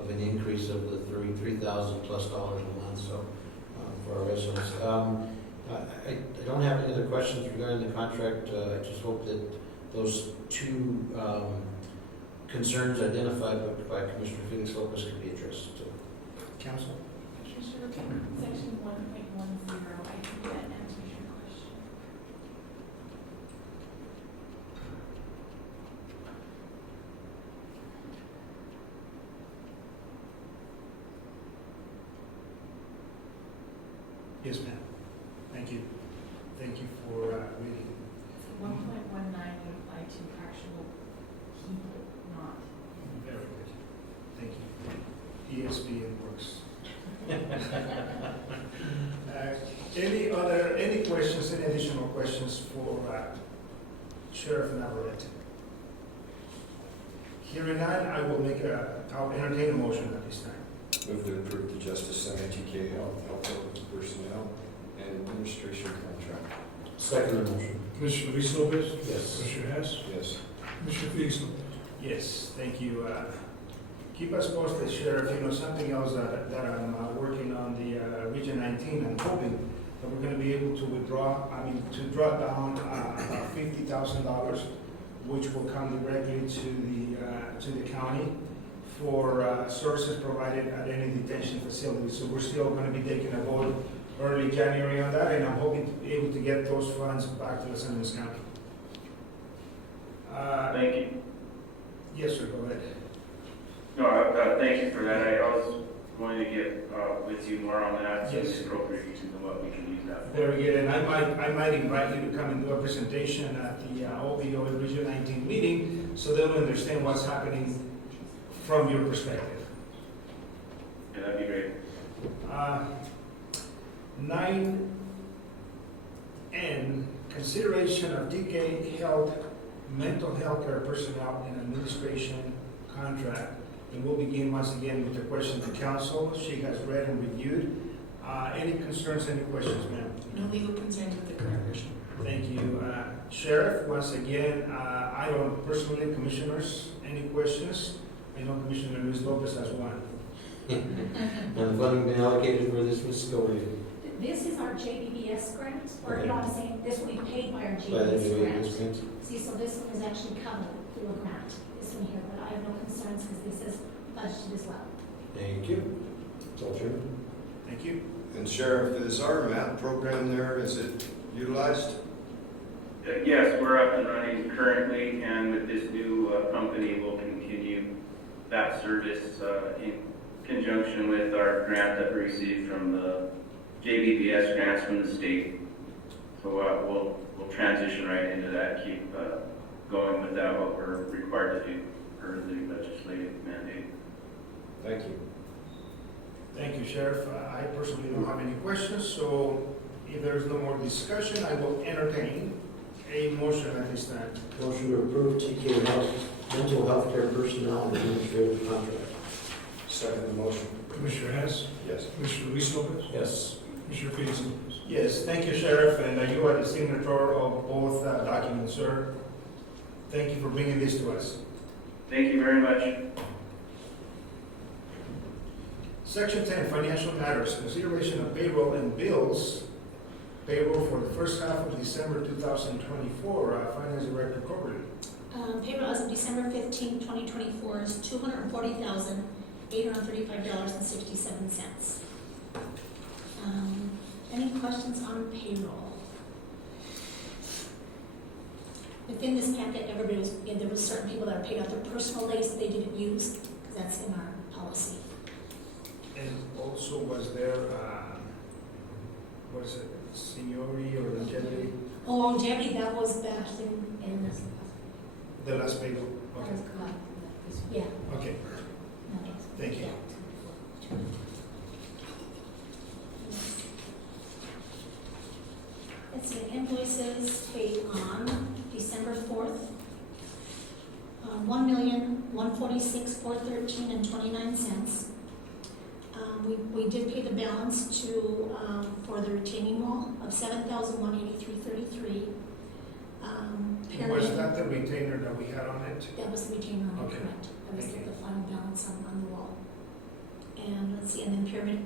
of an increase of the $3,000 plus a month. So for our residents, I don't have any other questions regarding the contract. I just hope that those two concerns identified by Commissioner Felix Lopez can be addressed. So, Council? Section 1.10, I think that answers your question. Yes, ma'am. Thank you. Thank you for reading. So 1.19 would apply to actual people, not. Very good. Thank you. ESPN works. Any questions, any additional questions for Sheriff Navarrete? Hearing none, I'll entertain a motion at this time. Move to approve the Justice Center TK Health personnel and administration contract. second motion. Commissioner Luis Lopez? Yes. Commissioner Hess? Yes. Commissioner Felix Lopez? Yes, thank you. Keep us posted, Sheriff. You know, something else that I'm working on the Region 19. I'm hoping that we're going to be able to draw down about $50,000, which will come directly to the county for services provided at any detention facility. So we're still going to be taking a vote early January on that, and I'm hoping to be able to get those funds back to the San Luis County. Thank you. Yes, sir, go ahead. No, thank you for that. I was going to get with you more on that, Yes. since appropriations and what we can use that for. Very good, and I might invite you to come and do a presentation at the OVO Region 19 meeting, so they'll understand what's happening from your perspective. Yeah, that'd be great. 9N, consideration of DK Health mental health care personnel and administration contract. And we'll begin once again with the question to council. She has read and reviewed. Any concerns, any questions, ma'am? No legal concerns with the current version. Thank you. Sheriff, once again, I don't personally, commissioners, any questions? I know Commissioner Luis Lopez has one. And the funding been allocated for this, Ms. Scobie? This is our JBBS grant, or you know what I'm saying, this will be paid by our By the JBBS grant. JBS grant? See, so this one is actually covered through a grant, this one here, but I have no concerns because this is budgeted as well. Thank you. That's all, Chairman. Thank you. And Sheriff, is our MAP program there, is it utilized? Yes, we're up and running currently, and with this new company, we'll continue that service in conjunction with our grant that we received from the JBBS grants from the state. So we'll transition right into that, keep going with that, what we're required to do per the legislative mandate. Thank you. Thank you, Sheriff. I personally don't have any questions, so if there is no more discussion, I will entertain a motion at this time. Motion to approve TK Health mental health care personnel and administrative contract. Second the motion. Commissioner Hess? Yes. Commissioner Luis Lopez? Yes. Commissioner Felix Lopez? Yes, thank you, Sheriff, and you are the signator of both documents, sir. Thank you for bringing this to us. Thank you very much. Section 10, financial matters, consideration of payroll and bills for the first half of December 2024. Finance Director Corbett. Payroll as of December 15, 2024 is $240,835.67. Any questions on payroll? Within this packet, everybody was, there were certain people that are paid out their personal days that they didn't use, because that's in our policy. And also, was there, what is it, seniority or longevity? Oh, longevity, that was back in this. The last payroll? Okay. Yeah. Okay, thank you. Let's see, invoices paid on December 4th. $1,146,413.29. We did pay the balance to, for the retaining wall of $7,183.33. Was that the retainer that we had on it? That was the retainer, Okay. correct. That was Thank you. the final balance on the wall. And let's see, and then pyramid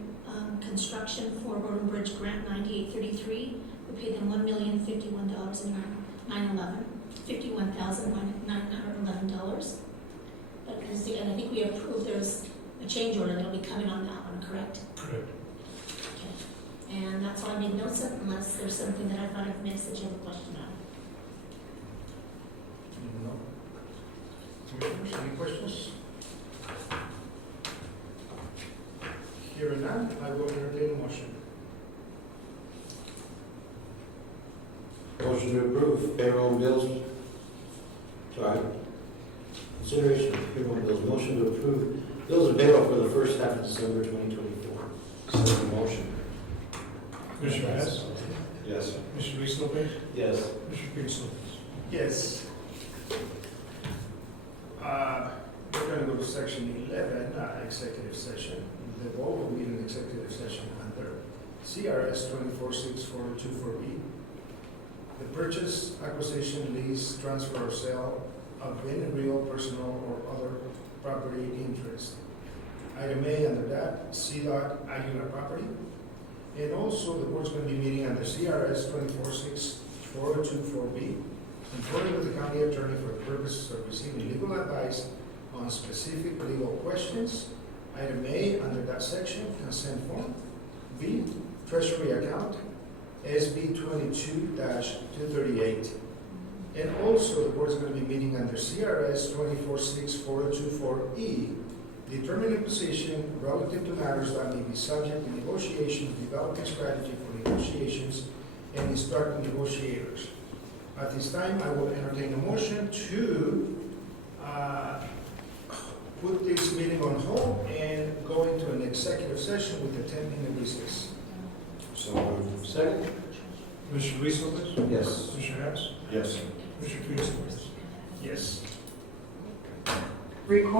construction for road and bridge grant 9833. We paid them $1,051,911. But and I think we approved there's a change order that'll be coming on that one, correct? Correct. Okay. And that's all I made notes of, unless there's something that I thought I've missed that you have a question on. No. Commissioners, any questions? Hearing none, I will entertain a motion. Motion to approve payroll and bills. Sorry. Consideration of payroll and bills. Motion to approve bills and payroll for the first half of December 2024. Second motion. Commissioner Hess? Yes. Commissioner Luis Lopez? Yes. Commissioner Felix Lopez? Yes. We're going to go to section 11, executive session. The vote will be an executive session under CRS 246424B. The purchase, acquisition, lease, transfer, or sale of any real, personal, or other property interest. Item A under that, CDOT Aguilar property. And also, the board's going to be meeting under CRS 246424B, conferring with the county attorney for the purposes of receiving legal advice on specific legal questions. Item A under that section, consent form. B, treasury account, SB 22-238. And also, the board is going to be meeting under CRS 246424E, determining position relative to matters that may be subject to negotiations, developing strategy for negotiations, and instructing negotiators. At this time, I will entertain a motion to put this meeting on hold and go into an executive session with a 10-minute recess. So moved. Second? Commissioner Luis Lopez? Yes. Commissioner Hess? Yes. Commissioner Felix Lopez? Yes. Record.